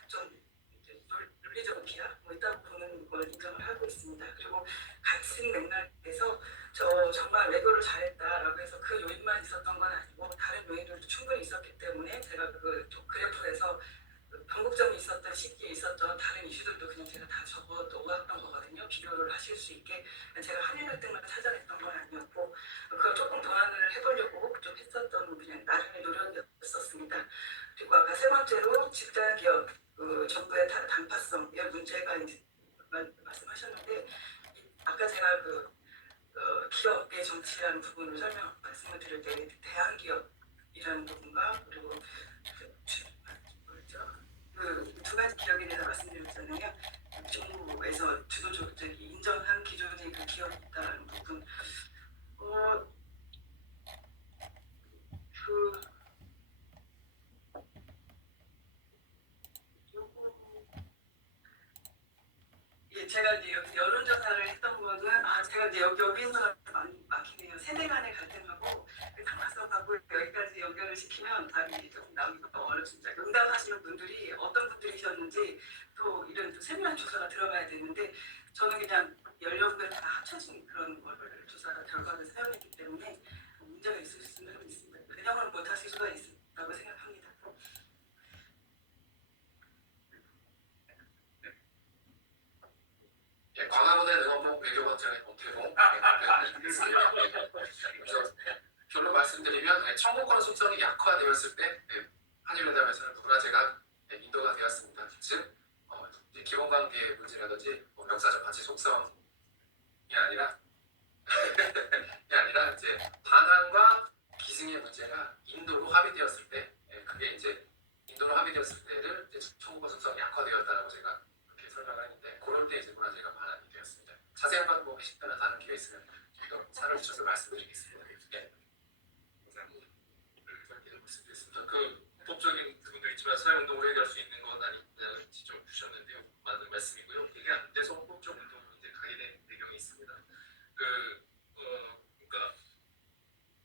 좀 이제 논리적인 비하 뭐 있다고 보는 걸 인정을 하고 있습니다. 그리고 같은 맥락에서 저 정말 외교를 잘했다라고 해서 그 요인만 있었던 건 아니고 다른 요인들도 충분히 있었기 때문에 제가 그 그래프에서 그 변곡점이 있었던 시기에 있었던 다른 이슈들도 그냥 제가 다 적어 놓았던 거거든요. 비교를 하실 수 있게 제가 한일 갈등만 찾아냈던 건 아니었고 그걸 조금 보완을 해보려고 좀 했었던 그냥 나름의 노력이었었습니다. 그리고 아까 세 번째로 집단 기업 그 정부의 단파성의 문제가 이제 말씀하셨는데 아까 제가 기업의 정치라는 부분을 말씀을 드릴 때 대한기업이라는 부분과 그리고 그 두 가지 기업에 대해서 말씀드렸잖아요. 정부에서 주도적으로 인정한 기존의 그 기업이 있다는 부분. 예, 제가 이제 여론조사를 했던 거는 제가 이제 여기서 많이 막히네요. 세대 간의 갈등하고 그 당화성하고 여기까지 연결을 시키면 답이 좀 나오기가 어렵습니다. 응답하시는 분들이 어떤 분들이셨는지 또 이런 또 세밀한 조사가 들어가야 되는데 저는 그냥 연령별 다 합쳐진 그런 거를 조사 결과를 사용했기 때문에 문제가 있을 수는 있습니다. 그냥은 못하실 수가 있다고 생각합니다. 예, 광화문의 응원봉 외교관장의 엄태봉. 그래서 결론 말씀드리면 청구권 속성이 약화되었을 때 한일회담에서는 문화재가 인도가 되었습니다. 즉 이제 기본관계의 문제라든지 역사적 가치 속성이 아니라 이제 반환과 기승의 문제가 인도로 합의되었을 때 그게 이제 인도로 합의되었을 때를 이제 청구권 속성이 약화되었다라고 제가 그렇게 설명을 했는데 그럴 때 이제 문화재가 반환이 되었습니다. 자세한 건 뭐 회식 때나 다른 기회 있으면 좀 더 사를 주셔서 말씀드리겠습니다. 네. 감사합니다. 이렇게 말씀드리겠습니다. 그 법적인 부분도 있지만 사회운동을 해결할 수 있는 건 아닌지 지적을 주셨는데요. 맞는 말씀이고요. 이게 안 돼서 헌법적 운동으로 이제 가게 된 배경이 있습니다. 그러니까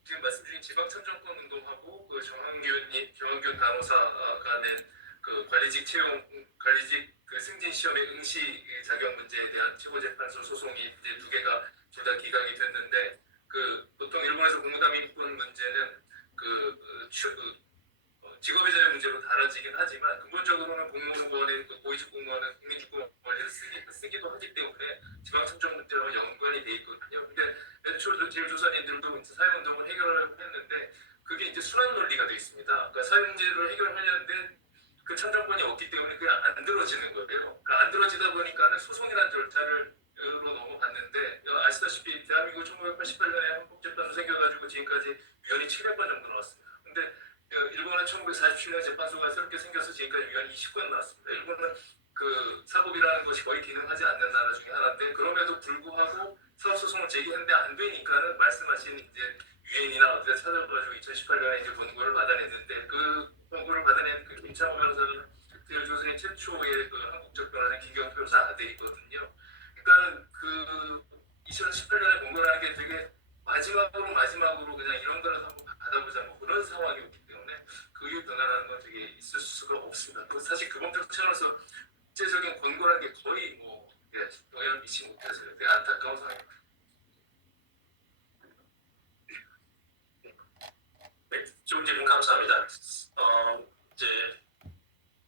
지금 말씀 주신 지방참정권 운동하고 그 정한균 간호사가 낸 그 관리직 그 승진 시험의 응시 자격 문제에 대한 최고재판소 소송이 이제 두 개가 둘 다 기각이 됐는데 그 보통 일본에서 공무담임권 문제는 직업의 자유 문제로 다뤄지긴 하지만 근본적으로는 공무원의 고위직 공무원은 국민주권 권리를 쓰기도 하기 때문에 지방참정 문제와 연관이 돼 있거든요. 근데 맨초 제일조선인들도 사회운동을 해결하려고 했는데 그게 이제 순환 논리가 돼 있습니다. 그러니까 사회 문제를 해결하려는데 그 참정권이 없기 때문에 그게 안 들어지는 거예요. 그러니까 안 들어지다 보니까는 소송이라는 절차로 넘어갔는데 아시다시피 대한민국 1988년에 헌법재판소 생겨가지고 지금까지 위원이 700건 정도 나왔습니다. 근데 일본은 1947년 재판소가 새롭게 생겨서 지금까지 위원이 20건 나왔습니다. 일본은 그 사법이라는 것이 거의 기능하지 않는 나라 중에 하나인데 그럼에도 불구하고 사법소송을 제기했는데 안 되니까는 말씀하신 이제 유엔이나 어디가 찾아가지고 2018년에 이제 권고를 받아냈는데 그 권고를 받아낸 그 김창호 변호사는 제일조선인 최초의 그 한국적 변호사인 김경 변호사 아들이거든요. 그러니까는 그 2018년에 권고라는 게 되게 마지막으로 그냥 이런 거라도 한번 받아보자 뭐 그런 상황이었기 때문에 그게 변화라는 건 되게 있을 수가 없습니다. 사실 규범적 차원에서 국제적인 권고라는 게 거의 뭐 영향을 미치지 못해서 되게 안타까운 상황입니다. 네, 좋은 질문 감사합니다. 이제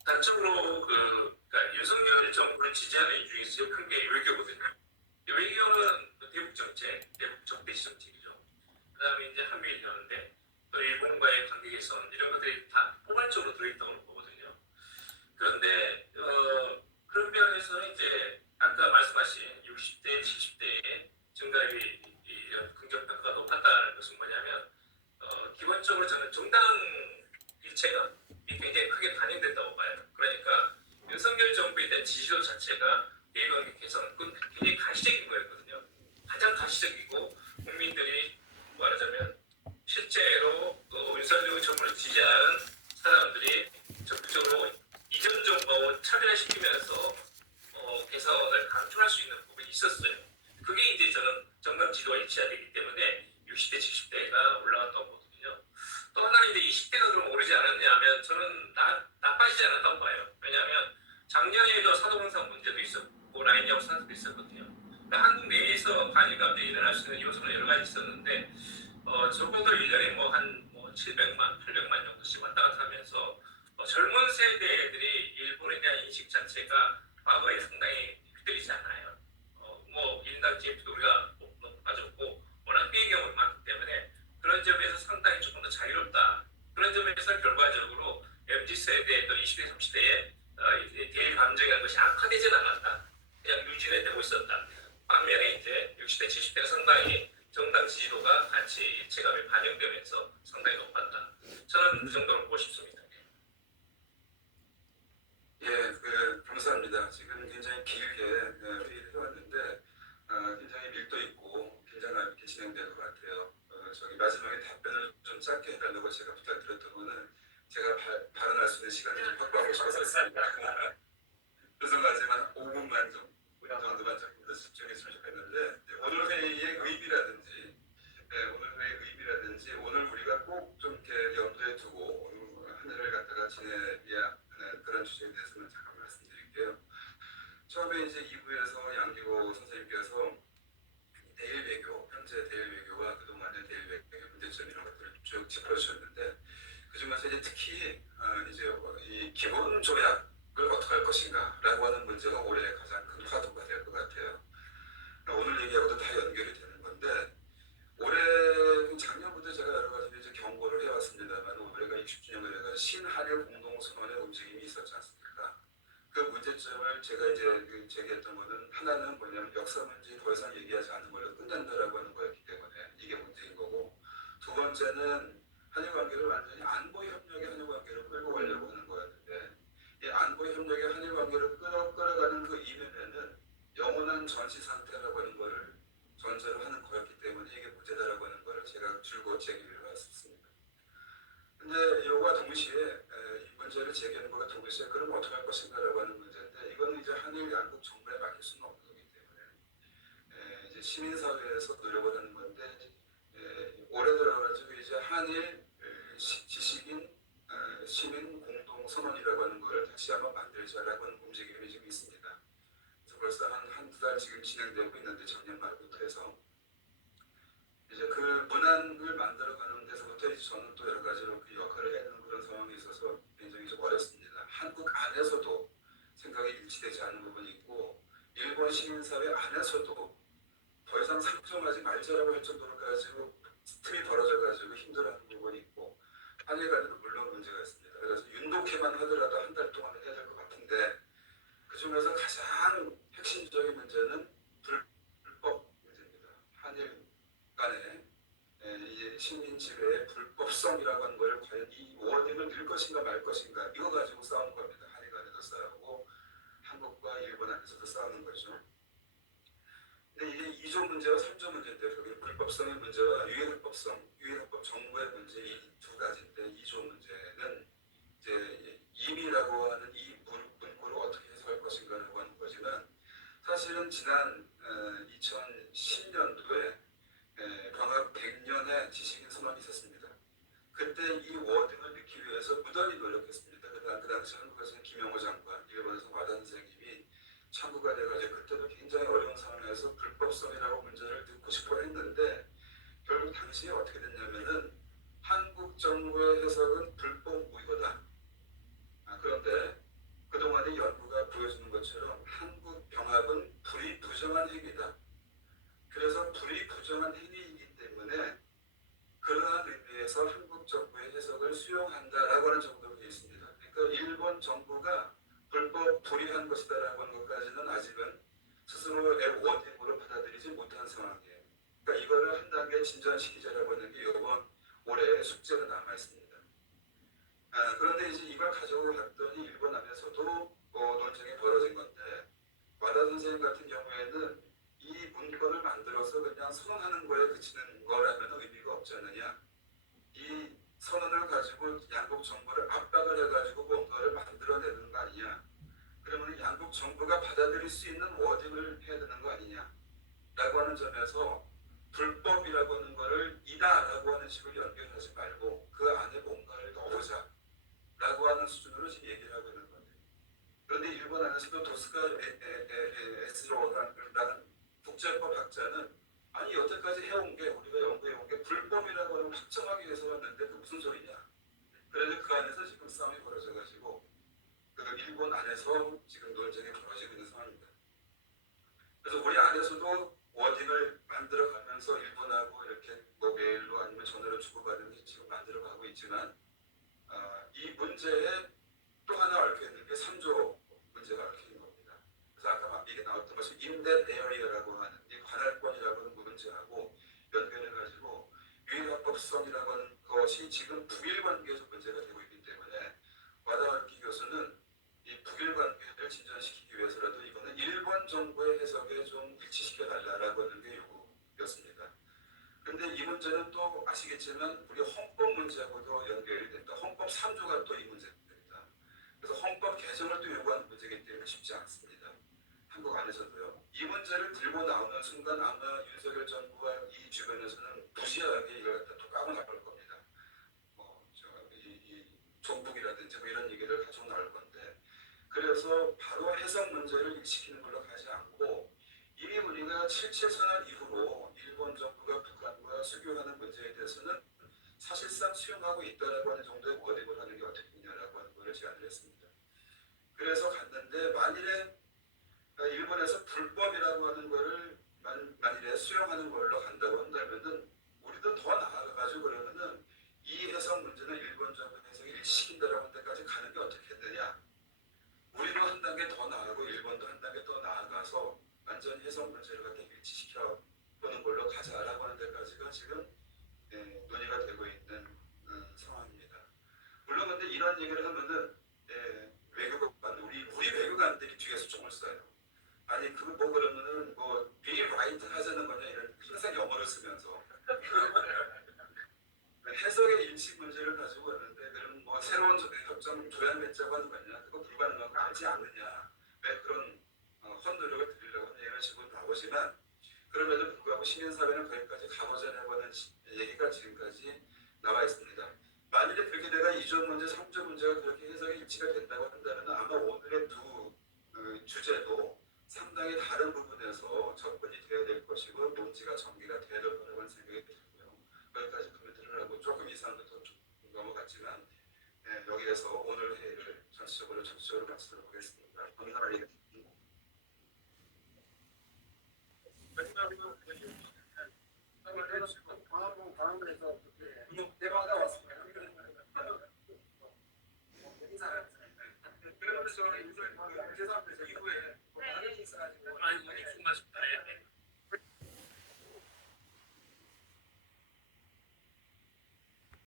단적으로 그러니까 윤석열 정부를 지지하는 이유 중에서 큰 게 외교거든요. 외교는 대북 정책, 대북 적대시 정책이죠. 그다음에 이제 한미일 연대, 또 일본과의 관계 개선 이런 것들이 다 포괄적으로 들어있다고 보거든요. 그런데 그런 면에서는 이제 아까 말씀하신 60대, 70대의 증가율이 이런 긍정 평가가 높았다는 것은 뭐냐면 기본적으로 저는 정당 일체가 굉장히 크게 반영된다고 봐요. 그러니까 윤석열 정부에 대한 지지도 자체가 대외관계 개선은 굉장히 가시적인 거였거든요. 가장 가시적이고 국민들이 말하자면 실제로 윤석열 정부를 지지하는 사람들이 차별화시키면서 개선을 강조할 수 있는 부분이 있었어요. 그게 이제 저는 정당 지도와 일치해야 되기 때문에 60대, 70대가 올라갔다고 보거든요. 또 하나는 이제 20대가 좀 오르지 않았냐 하면 저는 나빠지지 않았다고 봐요. 왜냐하면 작년에도 사도공상 문제도 있었고 라인형 사태도 있었거든요. 그러니까 한국 내에서 반일 감정이 일어날 수 있는 요소는 여러 가지 있었는데 적어도 1년에 뭐 700만, 800만 정도씩 왔다 갔다 하면서 젊은 세대들이 일본에 대한 인식 자체가 과거에 상당히 휘둘리지 않아요. 뭐 1인당 GF도 우리가 높아졌고 워낙 피해 경험이 많기 때문에 그런 점에서 상당히 조금 더 자유롭다. 그런 점에서 결과적으로 MZ세대 또 20대, 30대의 대일 감정이라는 것이 악화되지는 않았다. 그냥 유지는 되고 있었다. 반면에 이제 60대, 70대는 상당히 정당 지지도가 같이 일체감이 반영되면서 상당히 높았다. 저는 그 정도로 보고 싶습니다. 예, 감사합니다. 지금 굉장히 길게 회의를 해왔는데 굉장히 밀도 있고 긴장감 있게 진행될 것 같아요. 저기 마지막에 답변을 좀 짧게 해달라고 제가 부탁드렸던 거는 제가 발언할 수 있는 시간을 좀 확보하고 싶었습니다. 그래서 마지막 5분만 정도만 조금 더 집중했으면 좋겠는데 오늘 회의의 의미라든지 오늘 우리가 꼭 좀 이렇게 염두에 두고 한 해를 갖다가 지내야 하는 그런 주제에 대해서는 잠깐 말씀드릴게요. 처음에 이제 2부에서 양기고 선생님께서 대일 외교, 현재 대일 외교와 그동안의 대일 외교 문제점 이런 것들을 쭉 짚어주셨는데 그 중에서 이제 특히 이제 이 기본 조약을 어떻게 할 것인가라고 하는 문제가 올해 가장 큰 화두가 될 것 같아요. 오늘 얘기하고도 다 연결이 되는 건데 올해 작년부터 제가 여러 가지 이제 경고를 해왔습니다만 올해가 60주년을 해서 신한일 공동선언의 움직임이 있었지 않습니까? 그 문제점을 제가 이제 제기했던 거는 하나는 뭐냐면 역사 문제 더 이상 얘기하지 않는 걸로 끝낸다라고 하는 거였기 때문에 이게 문제인 거고 두 번째는 한일 관계를 완전히 안보 협력의 한일 관계를 끌고 가려고 하는 거였는데 이 안보 협력의 한일 관계를 끌어가는 그 이면에는 영원한 전시 상태라고 하는 거를 전제로 하는 거였기 때문에 이게 문제다라고 하는 거를 제가 줄곧 제기를 했었습니다. 근데 이와 동시에 이 문제를 제기하는 것과 동시에 그럼 어떻게 할 것인가라고 하는 문제인데 이거는 이제 한일 양국 정부에 맡길 수는 없는 거기 때문에 이제 시민사회에서 노력을 하는 건데 올해 들어가지고 이제 한일 지식인 시민 공동선언이라고 하는 거를 다시 한번 만들자라고 하는 움직임이 지금 있습니다. 그래서 벌써 한두 달 지금 진행되고 있는데 작년 말부터 해서 이제 그 문안을 만들어가는 데서부터 이제 저는 또 여러 가지로 그 역할을 해야 하는 그런 상황이 있어서 굉장히 좀 어렵습니다. 한국 안에서도 생각이 일치되지 않는 부분이 있고 일본 시민사회 안에서도 더 이상 상정하지 말자라고 할 정도로까지 틈이 벌어져가지고 힘들어하는 부분이 있고 한일 간에도 물론 문제가 있습니다. 그래서 윤독해만 하더라도 한 달 동안 해야 될 것 같은데 그 중에서 가장 핵심적인 문제는 불법 문제입니다. 한일 간에 이 식민 지배의 불법성이라고 하는 걸 과연 이 워딩을 넣을 것인가 말 것인가 이거 가지고 싸우는 겁니다. 한일 간에도 싸우고 한국과 일본 안에서도 싸우는 거죠. 근데 이게 2조 문제와 3조 문제인데 여기 불법성의 문제와 유해헌법 정부의 문제 이 두 가지인데 2조 문제는 이제 임의라고 하는 이 문구를 어떻게 해석할 것인가라고 하는 거지만 사실은 지난 2010년도에 병합 100년의 지식인 선언이 있었습니다. 그때 이 워딩을 넣기 위해서 무던히 노력했습니다. 그 당시 한국에서는 김영호 장관, 일본에서 와다 선생님이 참고가 돼가지고 그때도 굉장히 어려운 상황에서 불법성이라고 문제를 넣고 싶어 했는데 결국 당시에 어떻게 됐냐면은 한국 정부의 해석은 불법 무효다. 그런데 그동안의 연구가 보여주는 것처럼 한국 병합은 불이 부정한 행위다. 그래서 불이 부정한 행위이기 때문에 그러한 의미에서 한국 정부의 해석을 수용한다라고 하는 정도로 되어 있습니다. 그러니까 일본 정부가 불법 불이한 것이다라고 하는 것까지는 아직은 스스로의 워딩으로 받아들이지 못한 상황이에요. 그러니까 이거를 한 단계 진전시키자라고 하는 게 이번 올해의 숙제가 남아 있습니다. 그런데 이제 이걸 가지고 갔더니 일본 안에서도 논쟁이 벌어진 건데 와다 선생님 같은 경우에는 이 문건을 만들어서 그냥 선언하는 거에 그치는 거라면 의미가 없지 않느냐. 이 선언을 가지고 양국 정부를 압박을 해가지고 뭔가를 만들어내는 거 아니냐. 정부가 받아들일 수 있는 워딩을 해야 되는 거 아니냐라고 하는 점에서 불법이라고 하는 거를 이다라고 하는 식으로 연결하지 말고 그 안에 뭔가를 넣어보자라고 하는 수준으로 지금 얘기를 하고 있는 거예요. 그런데 일본 안에서도 도스카 에스로라는 국제법 학자는 아니 여태까지 해온 게 우리가 연구해온 게 불법이라고 하는 걸 확정하기 위해서 왔는데 그 무슨 소리냐. 그래서 그 안에서 지금 싸움이 벌어져가지고 그 일본 안에서 지금 논쟁이 벌어지고 있는 상황입니다. 그래서 우리 안에서도 워딩을 만들어가면서 일본하고 이렇게 뭐 메일로 아니면 전화로 주고받는 게 지금 만들어가고 있지만 이 문제에 또 하나 얽혀 있는 게 3조 문제가 얽혀 있는 겁니다. 그래서 아까 막 얘기 나왔던 것이 인덴 에어리어라고 하는 이 관할권이라고 하는 문제하고 연결해가지고 유일합법성이라고 하는 것이 지금 북일 관계에서 문제가 되고 있기 때문에 와다와키 교수는 이 북일 관계를 진전시키기 위해서라도 이거는 일본 정부의 해석에 좀 일치시켜 달라라고 하는 게 요구였습니다. 그런데 이 문제는 또 아시겠지만 우리 헌법 문제하고도 연결이 된다. 헌법 3조가 또 이 문제입니다. 그래서 헌법 개정을 또 요구하는 문제이기 때문에 쉽지 않습니다. 한국 안에서도요. 이 문제를 들고 나오는 순간 아마 윤석열 정부와 이 주변에서는 무시하게 이걸 갖다 또 까고 나올 겁니다. 이 종북이라든지 뭐 이런 얘기를 가지고 나올 건데 그래서 바로 해석 문제를 일시키는 걸로 가지 않고 이미 우리가 7.7선언 이후로 일본 정부가 북한과 수교하는 문제에 대해서는 사실상 수용하고 있다라고 하는 정도의 워딩을 하는 게 어떻겠냐라고 하는 것을 제안을 했습니다. 그래서 갔는데 만일에 일본에서 불법이라고 하는 것을 만일에 수용하는 걸로 간다고 한다면은 우리도 더 나아가가지고 그러면은 이 해석 문제는 일본 정부 해석이 일시킨다라고 한 데까지 가는 게 어떻겠느냐. 우리도 한 단계 더 나아가고 일본도 한 단계 더 나아가서 완전 해석 문제를 갖다 일치시켜 보는 걸로 가자라고 하는 데까지가 지금 논의가 되고 있는 상황입니다. 물론 근데 이런 얘기를 하면은 외교관 우리 외교관들이 뒤에서 총을 쏴요. 아니 그거 뭐 그러면은 뭐 be right 하자는 거냐 이런 항상 영어를 쓰면서 해석의 일치 문제를 가지고 있는데 그럼 뭐 새로운 협정 조약 맺자고 하는 거냐 그거 불가능한 거 알지 않느냐 왜 그런 헛노력을 드리려고 하냐 이런 식으로 나오지만 그럼에도 불구하고 시민사회는 거기까지 가보자고 하는 얘기가 지금까지 나와 있습니다. 만일에 그렇게 내가 2조 문제, 3조 문제가 그렇게 해석이 일치가 된다고 한다면 아마 오늘의 두 주제도 상당히 다른 부분에서 접근이 되어야 될 것이고 논지가 전개가 되어야 될 거라고 하는 생각이 들고요. 거기까지 코멘트를 하고 조금 이상도 더 넘어갔지만 여기에서 오늘 회의를 전체적으로 마치도록 하겠습니다. 감사합니다. 광화문에서 대화가 왔습니다. 그러면서